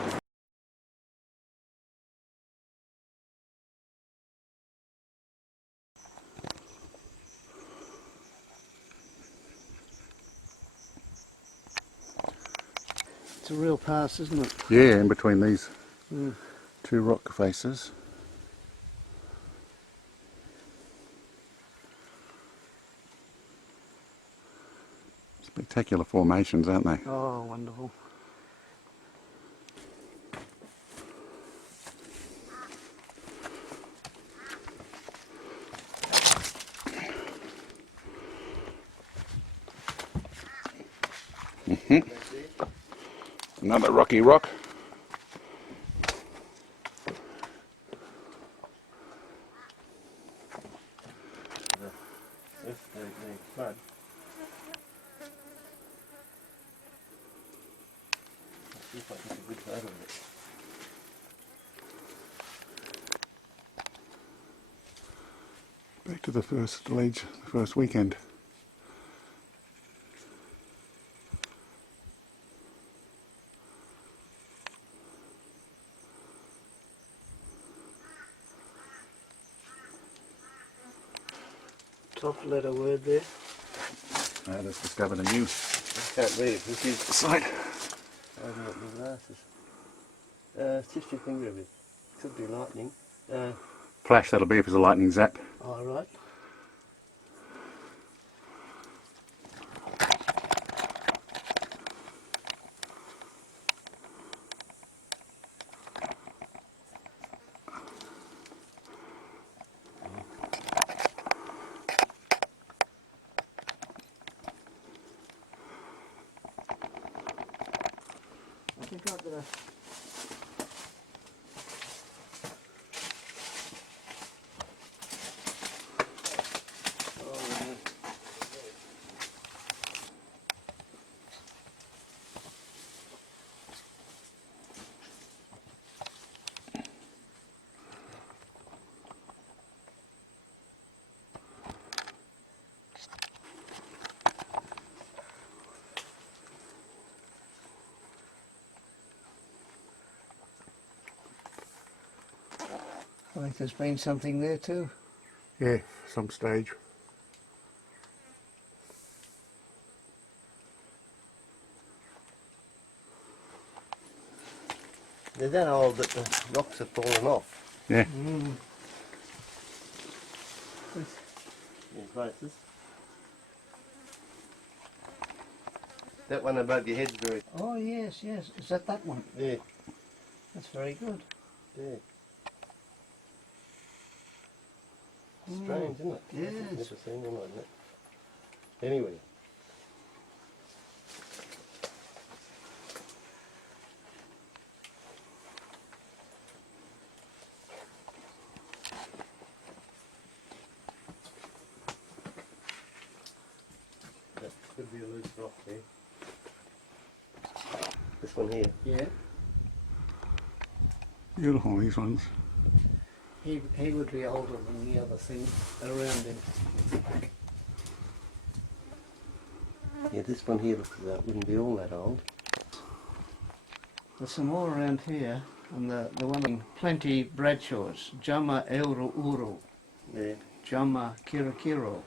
It's a real pass, isn't it? Yeah, in between these two rock faces. Spectacular formations, aren't they? Oh, wonderful. Another rocky rock. Flood. See if I can get a good photo of it. Back to the first stage, the first weekend. Top letter word there. I just discovered a new Can't read it. This is. site. I haven't got my glasses. It's just your finger a bit. Could be lightning. Flash, that'll be if it's a lightning zap. All right. I think I've got a. I think there's been something there too. Yeah, some stage. They're that old that the rocks have fallen off. Yeah. In places. That one above your head's very. Oh yes, yes. Is that one? Yeah, That's very good. yeah. Strange, isn't it? Yes. Never seen one like that. Anyway. That could be a loose rock there. This one here. Yeah. Beautiful, these ones. He would be older than the other thing around him. Yeah, this one here looks like it wouldn't be all that old. There's some more around here, and the one in plenty Bradshaws. Jama Euro Uru, Yeah. Jama Kirakiro.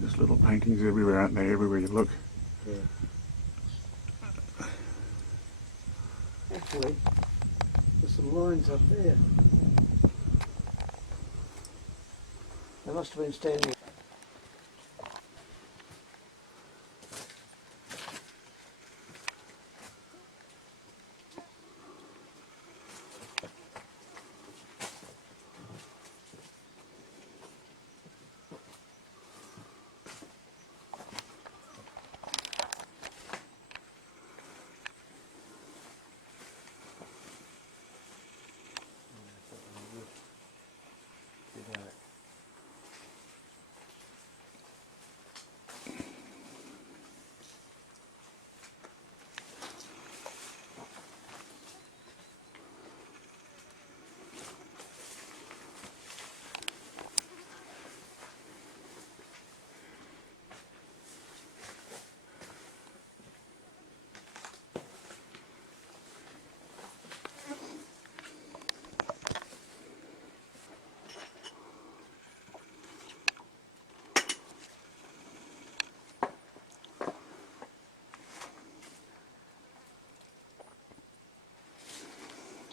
There's little paintings everywhere, aren't there? Everywhere you look. Yeah. Actually, there's some lines up there. They must have been standing.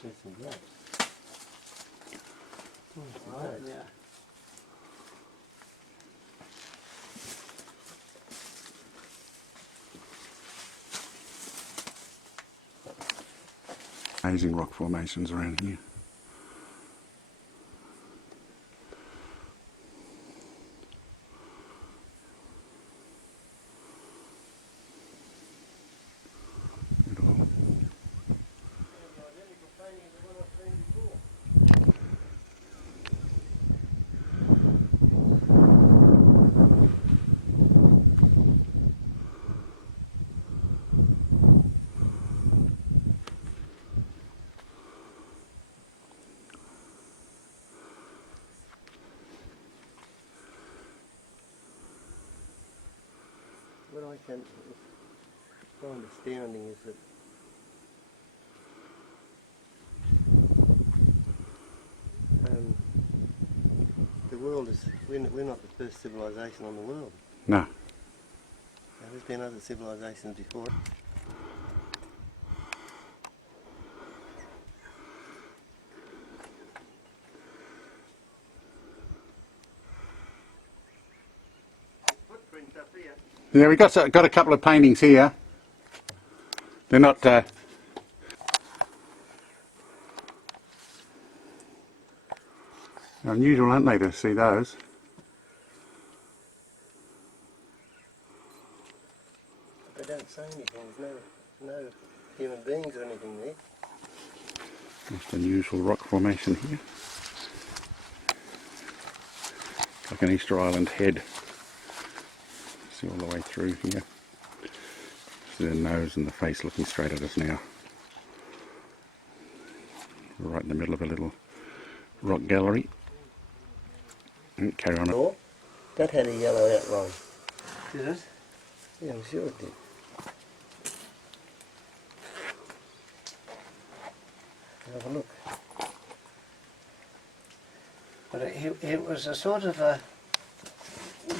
There's some grapes. Right, yeah. Amazing rock formations around here. Beautiful. What I can find astounding is that the world is, we're not the first civilization on the world. No. There's been other civilizations before. Footprints up here. Yeah, we got a couple of paintings here. They're not. Unusual, aren't they, to see those? They don't say anything. There's no human beings or anything there. Most unusual rock formation here. Like an Easter Island head. See all the way through here. See the nose and the face looking straight at us now. We're right in the middle of a little rock gallery. And carry on. Oh, that had a yellow outline. Did it? Yeah, I'm sure it did. Have a look. But it was a sort of a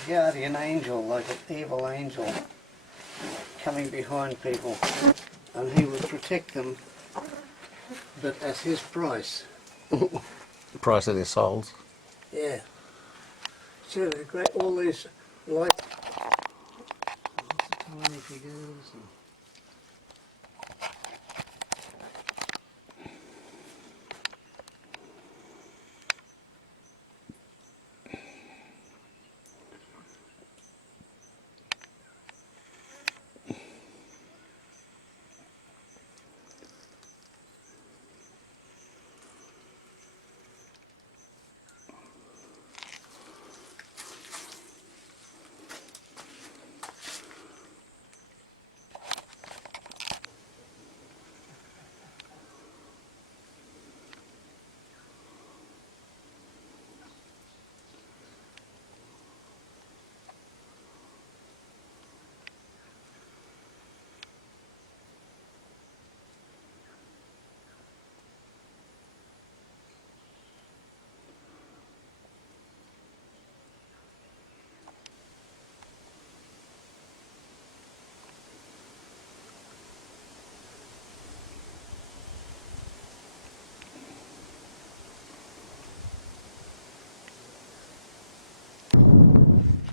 guardian angel, like an evil angel, coming behind people, and he would protect them, but at his price. The price of their souls. Yeah. So they're great, all these light, lots of tiny figures.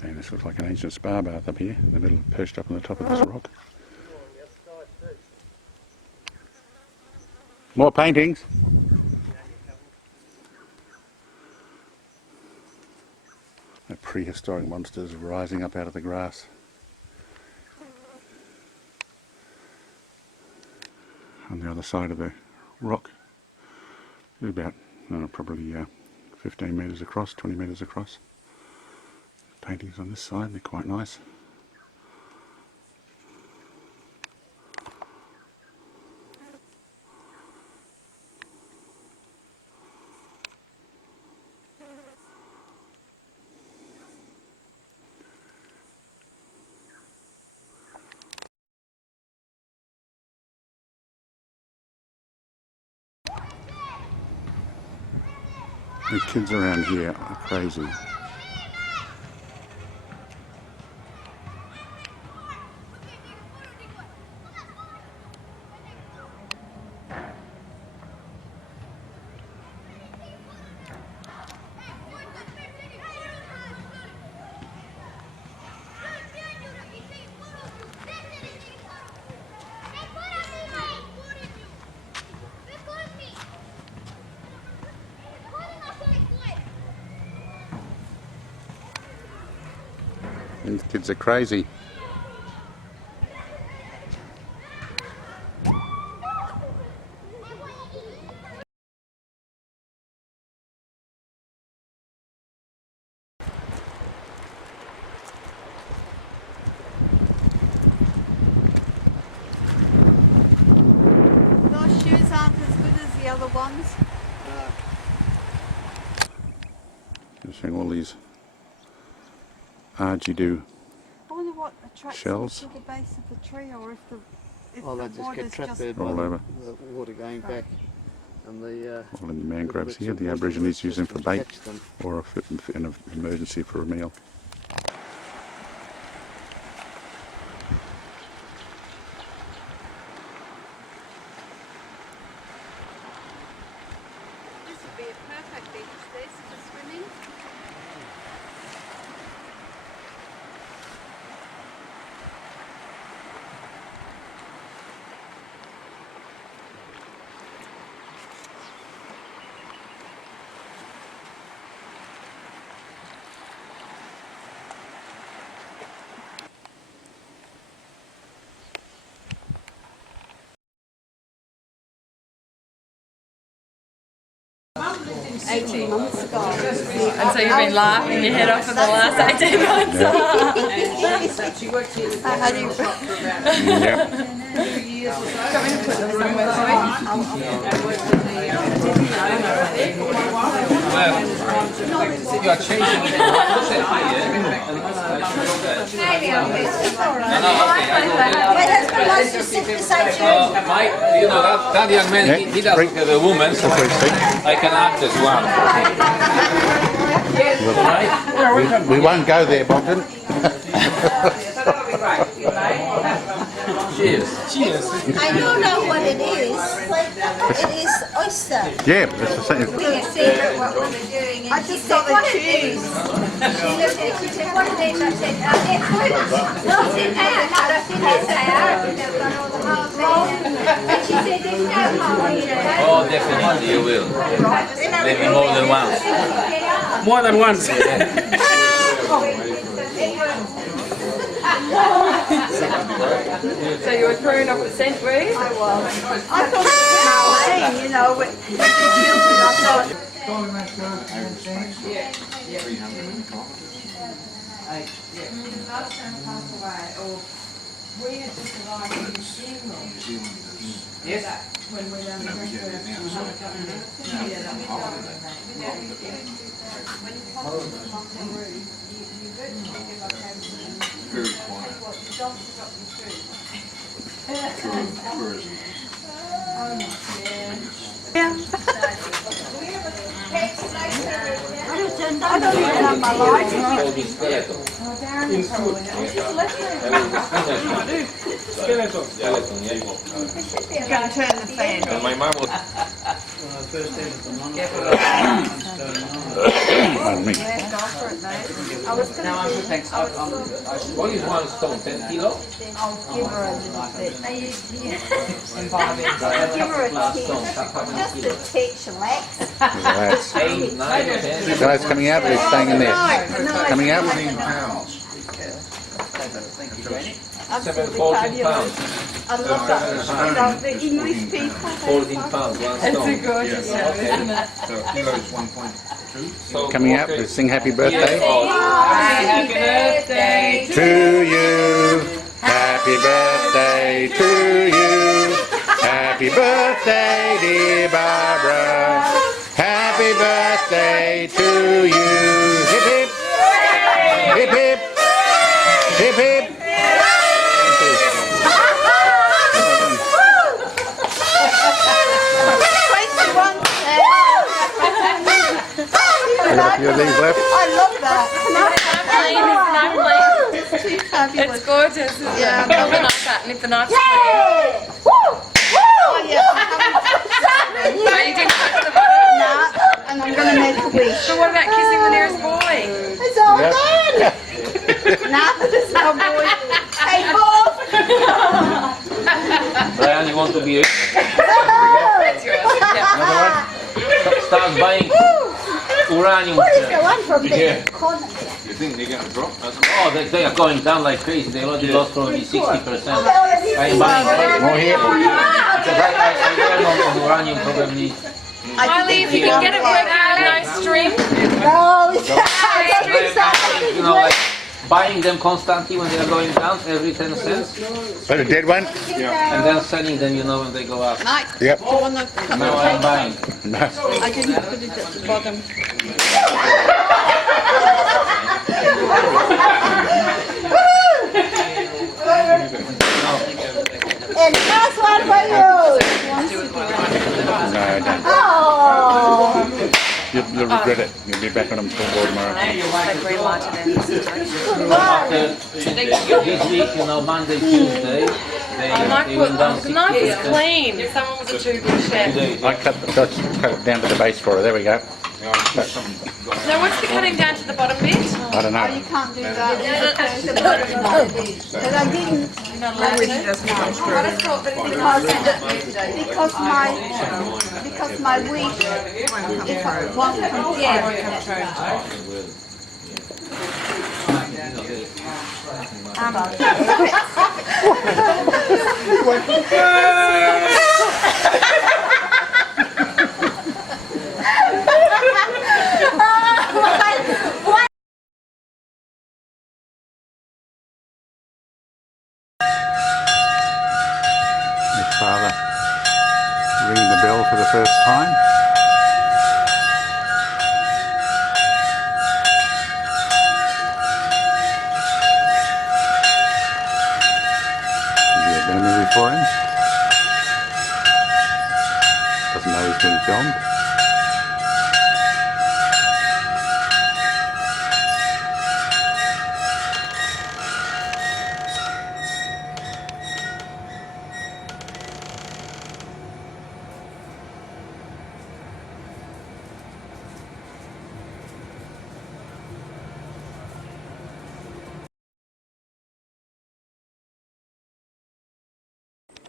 And And this looks like an ancient spa bath up here, in the middle, perched up on the top of this rock. More paintings. The prehistoric monsters rising up out of the grass. On the other side of the rock, about probably 15 metres across, 20 metres across. Paintings on this side, they're quite nice. The kids around here are crazy. These kids are crazy. Those shoes aren't as good as the other ones. Just showing all these argy-do I wonder what attracts shells them to the base of the tree, or if the Oh, they just get water's trapped just there by all over. the water going back. And the All in the mangroves bits here. of The water Aborigines use them for bait catch them. or in an emergency for a meal. This would be a perfect beach, this, for swimming. And so you've been laughing your head off for the last 18 months. How do you... Yep. You are changing it. My husband wants to sit beside you. Mike, you know that young man, he doesn't have a woman, so I can act as one. We won't go there, Bogdan. Cheers. Cheers. I don't know what it is, but it is oyster. Yeah, but it's the same. We can see what we're doing. I just thought what it is. She looked at it, she said, what are these? I said, they're fruit. Not in there, not up in this there. They've got all the hard things. And she said, there's no hard in there. Oh, definitely you will. Maybe more than once. More than once. So you were throwing off the scent, were you? I was. I thought it was amazing, you know, with the children. I thought, I don't even have my life. You're going to turn the fan. My mom would. Pardon me. I was going to What is 1 stone? 10 kilo? give her a little bit. Give her a tip. Just a titch, Lex. That's 8, 9, 10. guys coming out or they're staying in there? Coming out? Absolutely 14 fabulous. pounds. I love that. I love the English people. 14 pounds, 1 It's stone. a gorgeous show, isn't it? So, Coming out to sing happy birthday Happy birthday to you. Happy birthday to you. Happy birthday, dear Barbara. Happy birthday to you. Hip hip. Hip hip. Hip hip. I got a few of these left. I love that. It's Too fabulous. It's gorgeous, isn't it? Yeah. Have a nice hat and if the nice Oh, yeah. Are you doing that at the bottom? Nah, and I'm going to make a wish. But what about kissing the nearest boy? It's all done. Nah, there's no boy. Hey, Bob. Brian, you want to be a... Another one? Start buying uranium. What is the one for Yeah. big? think they're going to drop? Oh, they are going down like crazy. They already lost probably 60%. I'm buying More here? because I learned on uranium probably. Wiley, if you can get it working on a nice stream. No, You know, like buying them constantly when they are going down every 10 cents, But a dead one? and then selling them, you know, when they go up. Mike, Yep. do you want the cup Now of I'm tea? buying. I didn't put it at the bottom. and that's one for you. No, I don't. Oh, You'll regret it. You'll be back on them scoreboard tomorrow. After this week, you know, Monday, Tuesday, they went down The knife is 60%. clean. If someone was a too good chef. I cut it down to the base for her. There we go. Now, what's the cutting down to the bottom bit? I don't know. You can't do that. and I didn't. Because my wish, if I want to His father ringing the bell for the first time. Is he a memory for him? Doesn't know he's been filmed.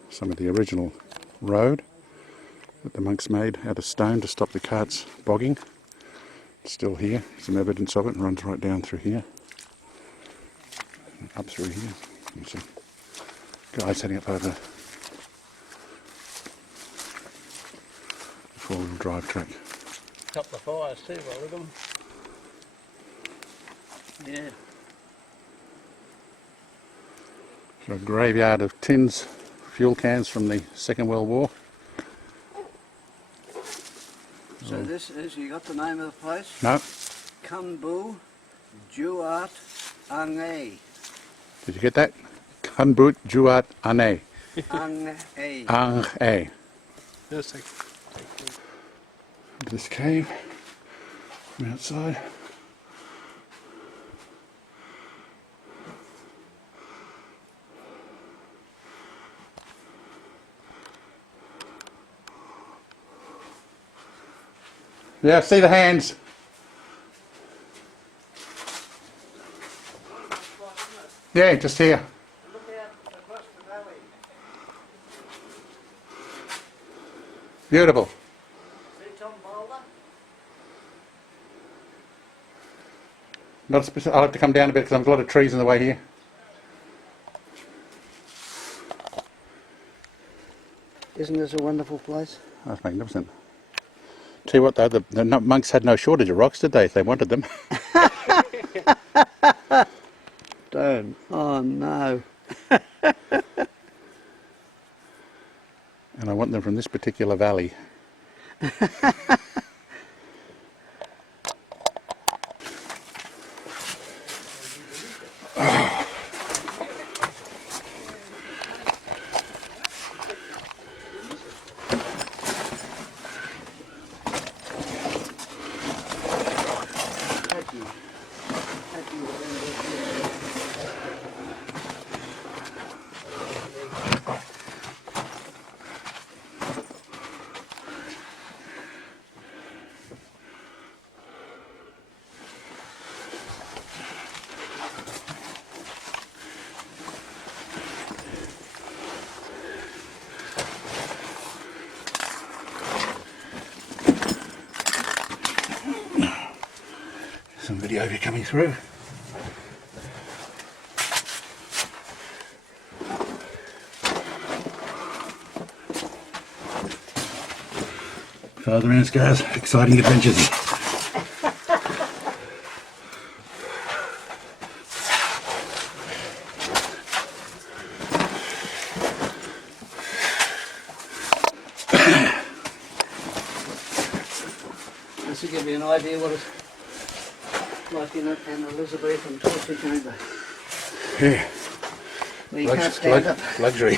Some of the original road that the monks made out of stone to stop the carts bogging. It's still here, some evidence of it, and runs right down through here. And up through here. There's a guy setting up over the four-wheel drive track. Couple of fires too, well, look at them. Yeah. So a graveyard of tins, fuel cans from the Second World War. So this is, you got the name of the place? No, Kalumburu, Juat, Ange. did you get that? Kanbut Juat Ane. Ange. Ang Just a This cave from outside. Yeah, see the hands. Yeah, just here. Beautiful. Not specific. I'll have to come down a bit because there's a lot of trees in the way here. Isn't this a wonderful place? That's magnificent. Tell you what though, the monks had no shortage of rocks, did they, if they wanted them? Don't. Oh no. And I want them from this particular valley. Some video of you coming through. Father Ansgar's exciting adventures. This will give you an idea what it's like in an Elizabethan torture chamber. Yeah. Where you can't stand up. Luxury.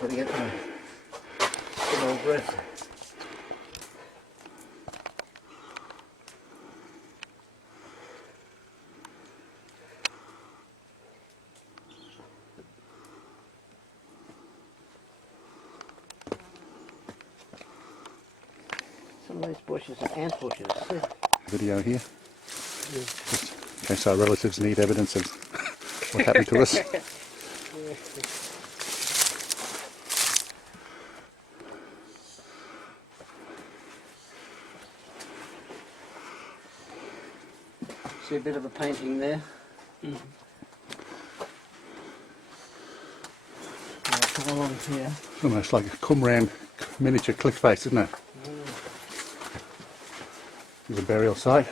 Gotta get my good old breath. Some of these bushes are ant bushes. Video here. Just in case our relatives need evidence of what happened to us. See a bit of a painting there. Come along here. It's almost like a Qumran miniature cliff face, isn't it? There's a burial site.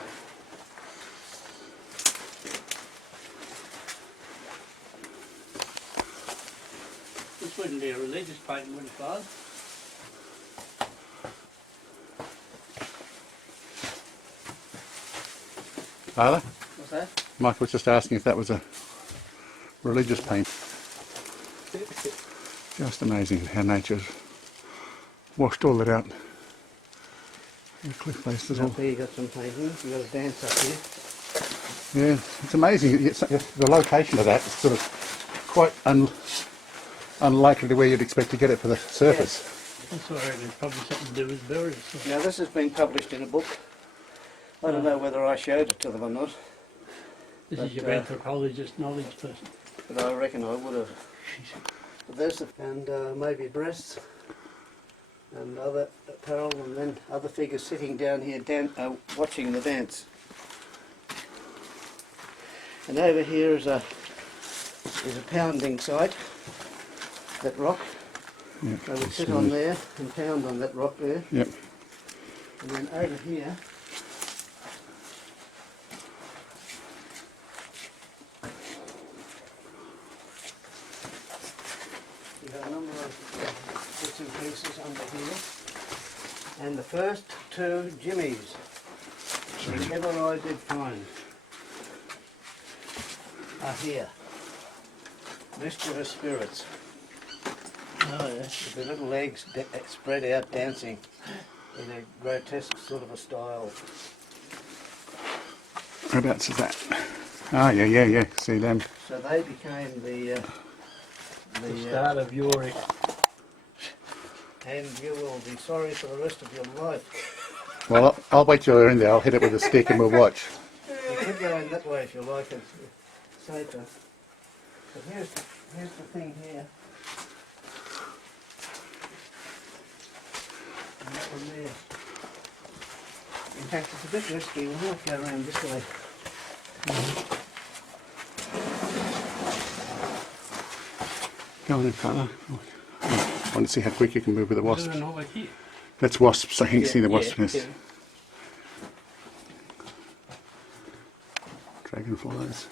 This wouldn't be a religious painting, would it, Father? Father? What's that? Mike was just asking if that was a religious paint. Just amazing how nature's washed all that out. The cliff faces all. Up there you got some paintings. You got a dance up here. Yeah, it's amazing. The location of that is sort of quite unlikely to where you'd expect to get it for the surface. That's what I reckon. It's probably something to do with burials. Now this has been published in a book. I don't know whether I showed it to them or not, This is your anthropologist knowledge person. but I reckon I would have. But there's the, and maybe breasts and other apparel, and then other figures sitting down here watching the dance. And over here is a pounding site, that rock. Yep. So we sit on there and pound on that rock there. Yep. And then over here, we have a number of bits and pieces under here. And the first two jimmies, whichever I did find, are here. Mischievous spirits. Oh, yeah. With their little legs spread out dancing in a grotesque sort of a style. Whereabouts is that? Ah, yeah. See them. So they became the Start of your... and you will be sorry for the rest of your life. Well, I'll wait till they're in there. I'll hit it with a stick and we'll watch. You could go in that way if you like, it's safer. But here's the thing here. And that one there. In fact, it's a bit risky. We might go around this way. Go on in, fella. I want to see how quick you can move with the wasps. No, like here. That's wasps. I can see the wasp nest. Yeah. Dragonflies.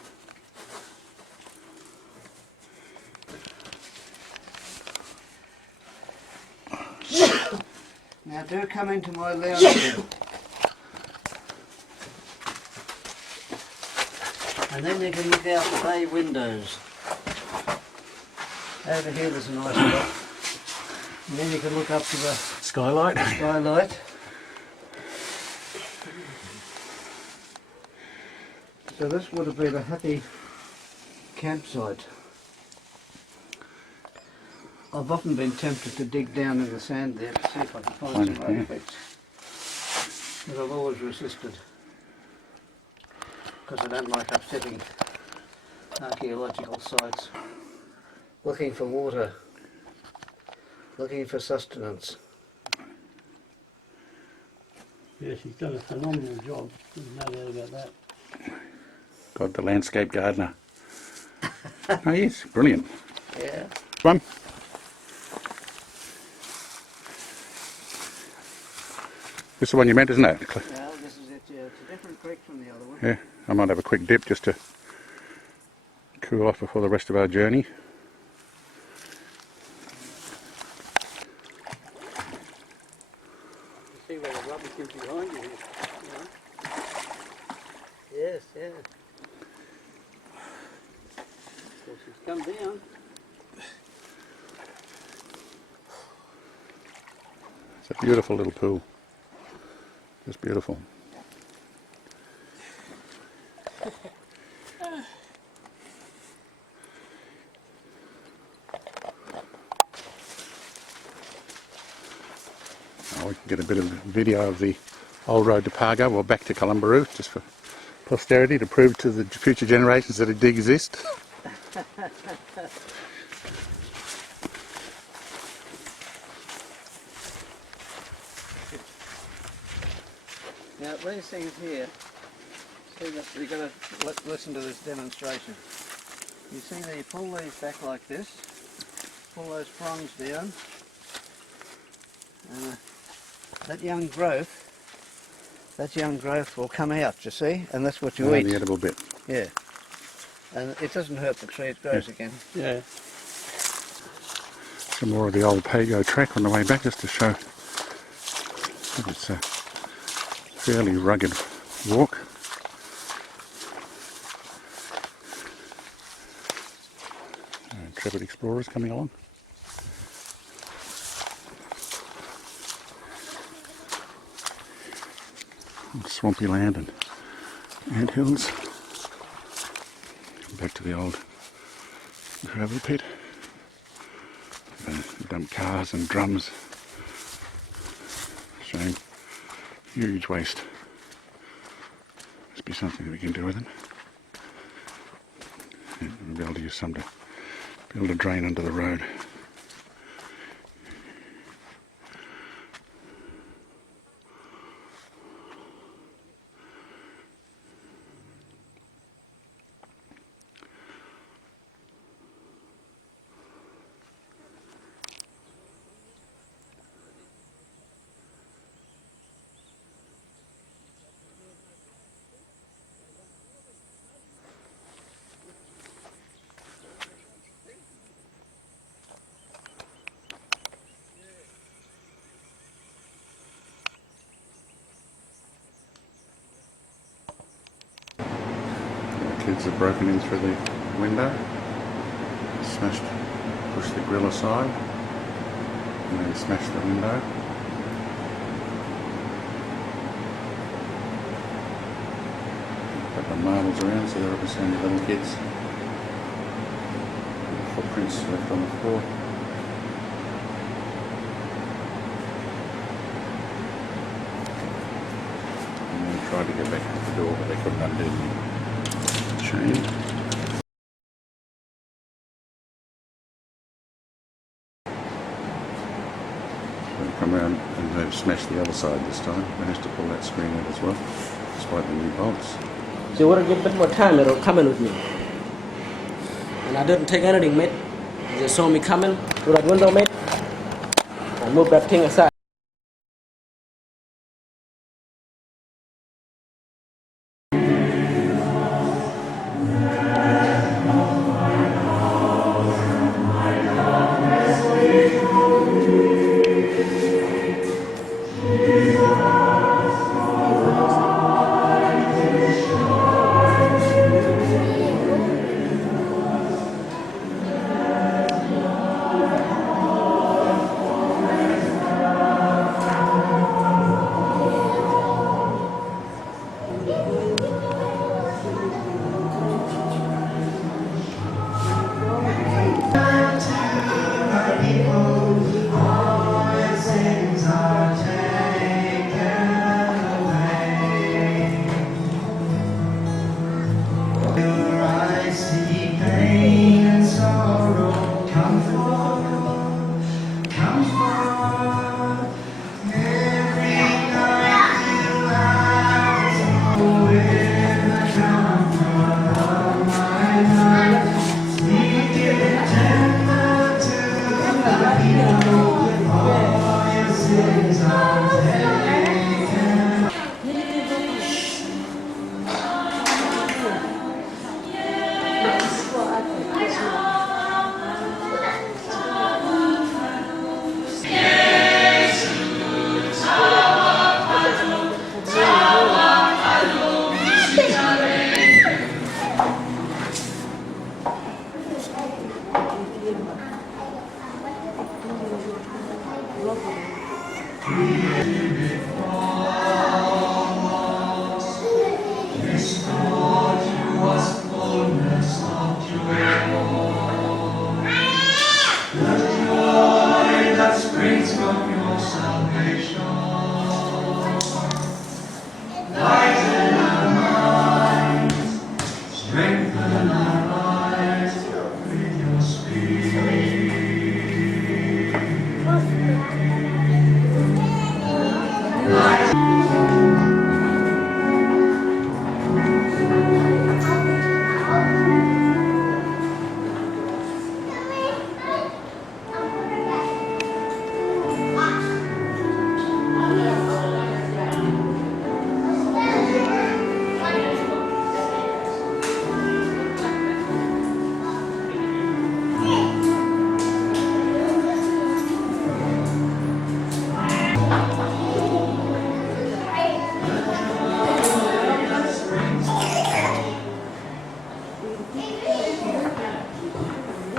Now do come into my lounge room. And then you can look out the bay windows. Over here there's a nice spot. And then you can look up to the Skylight. skylight. So this would have been a happy campsite. I've often been tempted to dig down in the sand there to see if I can find some artifacts. But I've always resisted. Because I don't like upsetting archaeological sites. Looking for water. Looking for sustenance. Yeah, she's done a phenomenal job. There's no doubt about that. God, the landscape gardener. Oh yes, brilliant. Yeah. One. This is the one you meant, isn't it? Well, this is it, yeah. It's a different creek from the other one. Yeah, I might have a quick dip just to cool off before the rest of our journey. You see where the rubbish is behind you, you know? Yes, yeah. So she's come down. It's a beautiful little pool. Just beautiful. Oh, we can get a bit of video of the old road to Pargo, or back to Kalumburu, just for posterity, to prove to the future generations that it did exist. Now, these things here, see this, you've got to listen to this demonstration. You see that you pull these back like this, pull those prongs down, and that young growth will come out, you see, and that's what you eat. The edible bit. Yeah. And it doesn't hurt the tree, it grows again. Yeah. Some more of the old Pago track on the way back, just to show it's a fairly rugged walk. Intrepid explorers coming along. Swampy land and ant hills. Back to the old gravel pit. Dump cars and drums, showing huge waste. Must be something that we can do with them. Yeah, we'll be able to use some to build a drain under the road. Kids have broken in through the window, pushed the grill aside, and then smashed the window. Got the marbles around, so they're obviously only little kids. Footprints left on the floor. And they tried to get back to the door, but they couldn't undo the chain. They've come around and they've smashed the other side this time. Managed to pull that screen out as well, despite the new bolts. So you want to give a bit more time, it'll come in with me. And I didn't take anything, mate. You just saw me coming through that window, mate. I moved that thing aside.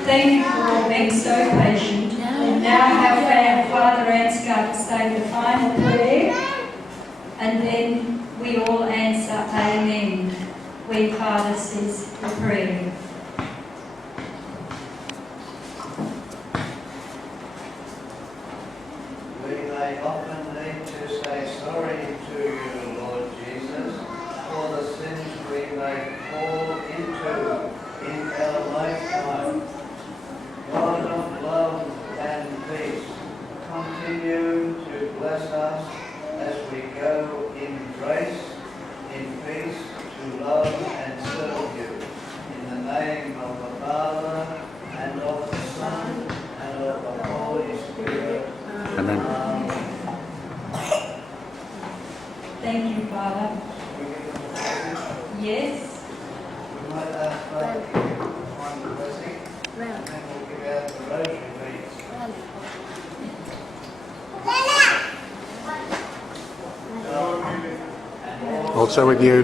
Thank you for all being so patient. And now have Father Ansgar to say the final prayer, and then we all answer Amen when Father says the prayer. We may often need to say sorry to you, Lord Jesus, for the sins we may fall into in our lifetime. God of love and peace, continue to bless us as we go in grace, in peace, to love and serve you. In the name of the Father, and of the Son, and of the Holy Spirit. Amen. Thank you, Father. Yes. We might ask Father to find the blessing, and then we'll give out the rosary beads. Also with you.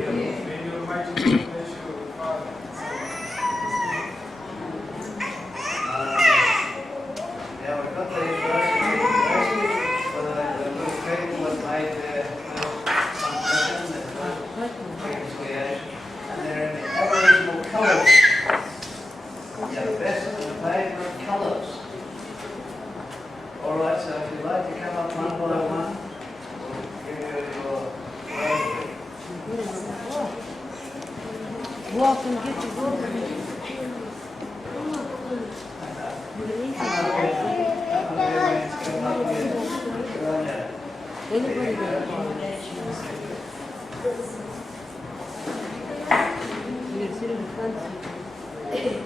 Now we've got these rosary beads for the little people that made their confession, their first reconciliation, and they're in the Aboriginal colours. Your best and favourite colours. All right, so if you'd like to come up one by one, we'll give you your rosary. Walk and get your walk. Anybody got you sit in the front seat.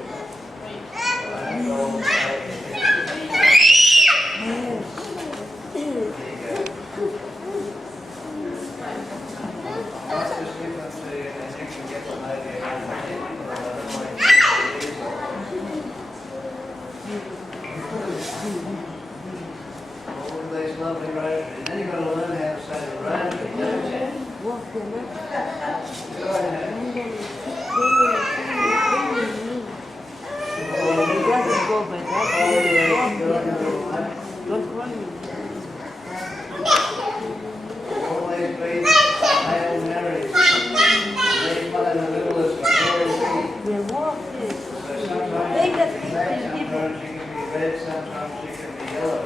All these lovely rosaries. Then you've got to learn how to say the rosary, don't you? Walk them up. Go ahead. It doesn't go by that. Don't run. All these beads, Hail Mary. These one in the middle is Victoria. They walk this. So sometimes she can be black, sometimes she can be red, sometimes she can be yellow.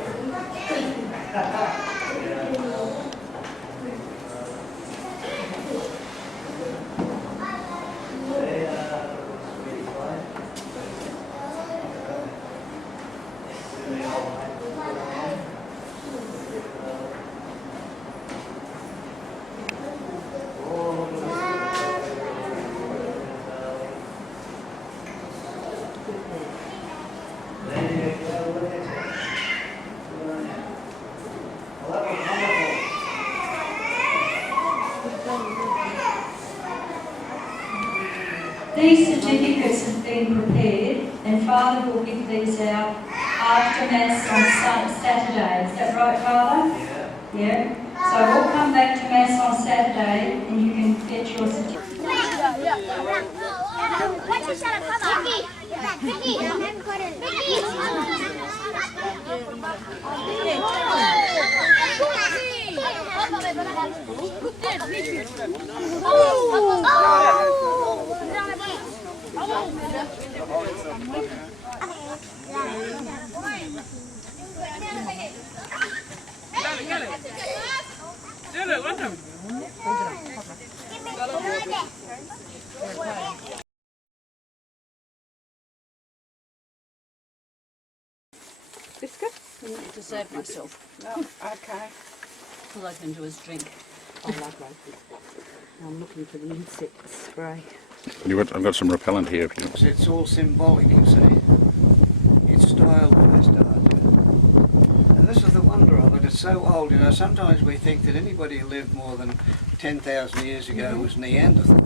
These certificates have been prepared, and Father will give these out after Mass on Saturday. Is that right, Father? Yeah. Yeah? So we'll come back to Mass on Saturday and you can get your certificate. To save myself. Oh, okay. All I can do is drink. I like roses. I'm looking for the insect spray. I've got some repellent here if you. It's all symbolic, you see. It's styled first art. And this is the wonder of it. It's so old, you know. Sometimes we think that anybody who lived more than 10,000 years ago was Neanderthal.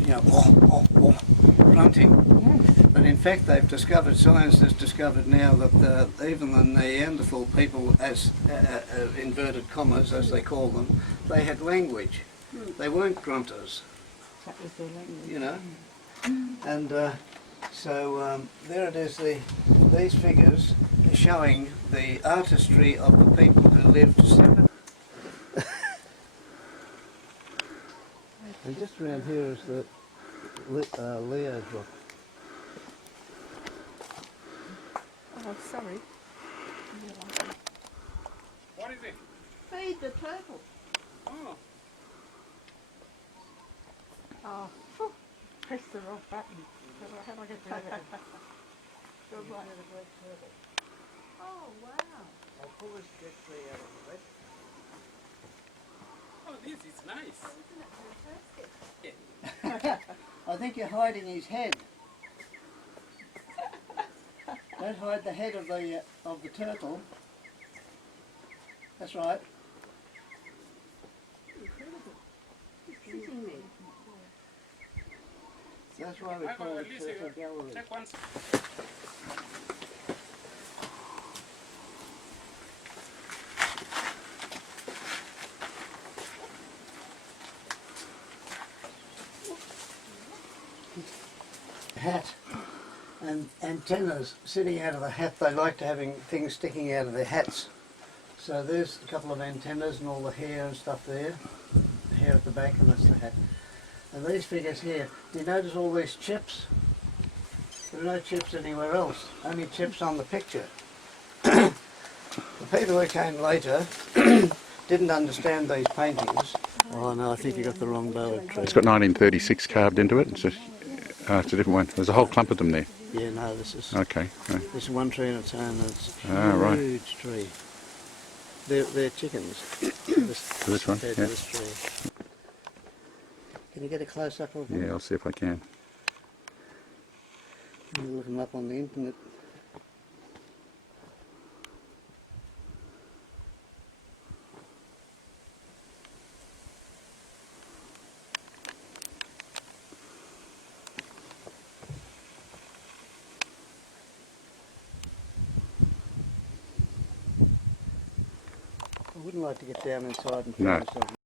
You know, grunting. But in fact, they've discovered, science has discovered now that even the Neanderthal people, as inverted commas, as they call them, they had language. They weren't grunters. That was their language. You know. And so there it is. These figures are showing the artistry of the people who lived 7. And just around here is the Leo's rock. Oh, sorry. What is it? Feed the turtle. Oh. Oh, phew. Press the wrong button. How do I get that? Good one. Oh, wow. I'll pull this jet tree out of the way. Oh, this is nice. Isn't it fantastic? I think you're hiding his head. Don't hide the head of the turtle. That's right. Incredible. It's sitting there. That's why we call it Turtle Gallery. Take one. Hat and antennas sitting out of the hat. They like to having things sticking out of their hats. So there's a couple of antennas and all the hair and stuff there. The hair at the back, and that's the hat. And these figures here, do you notice all these chips? There are no chips anywhere else, only chips on the picture. The people who came later didn't understand these paintings. Oh no, I think you got the wrong bow tree. It's got 1936 carved into it. It's a different one. There's a whole clump of them there. Yeah, no, this is Okay. Right. this is one tree in its own. It's a Right. huge tree. They're chickens. This one, compared yeah. to this tree. Can you get a close up of them? Yeah, I'll see if I can. You look them up on the internet. I wouldn't like to get down inside and No. find myself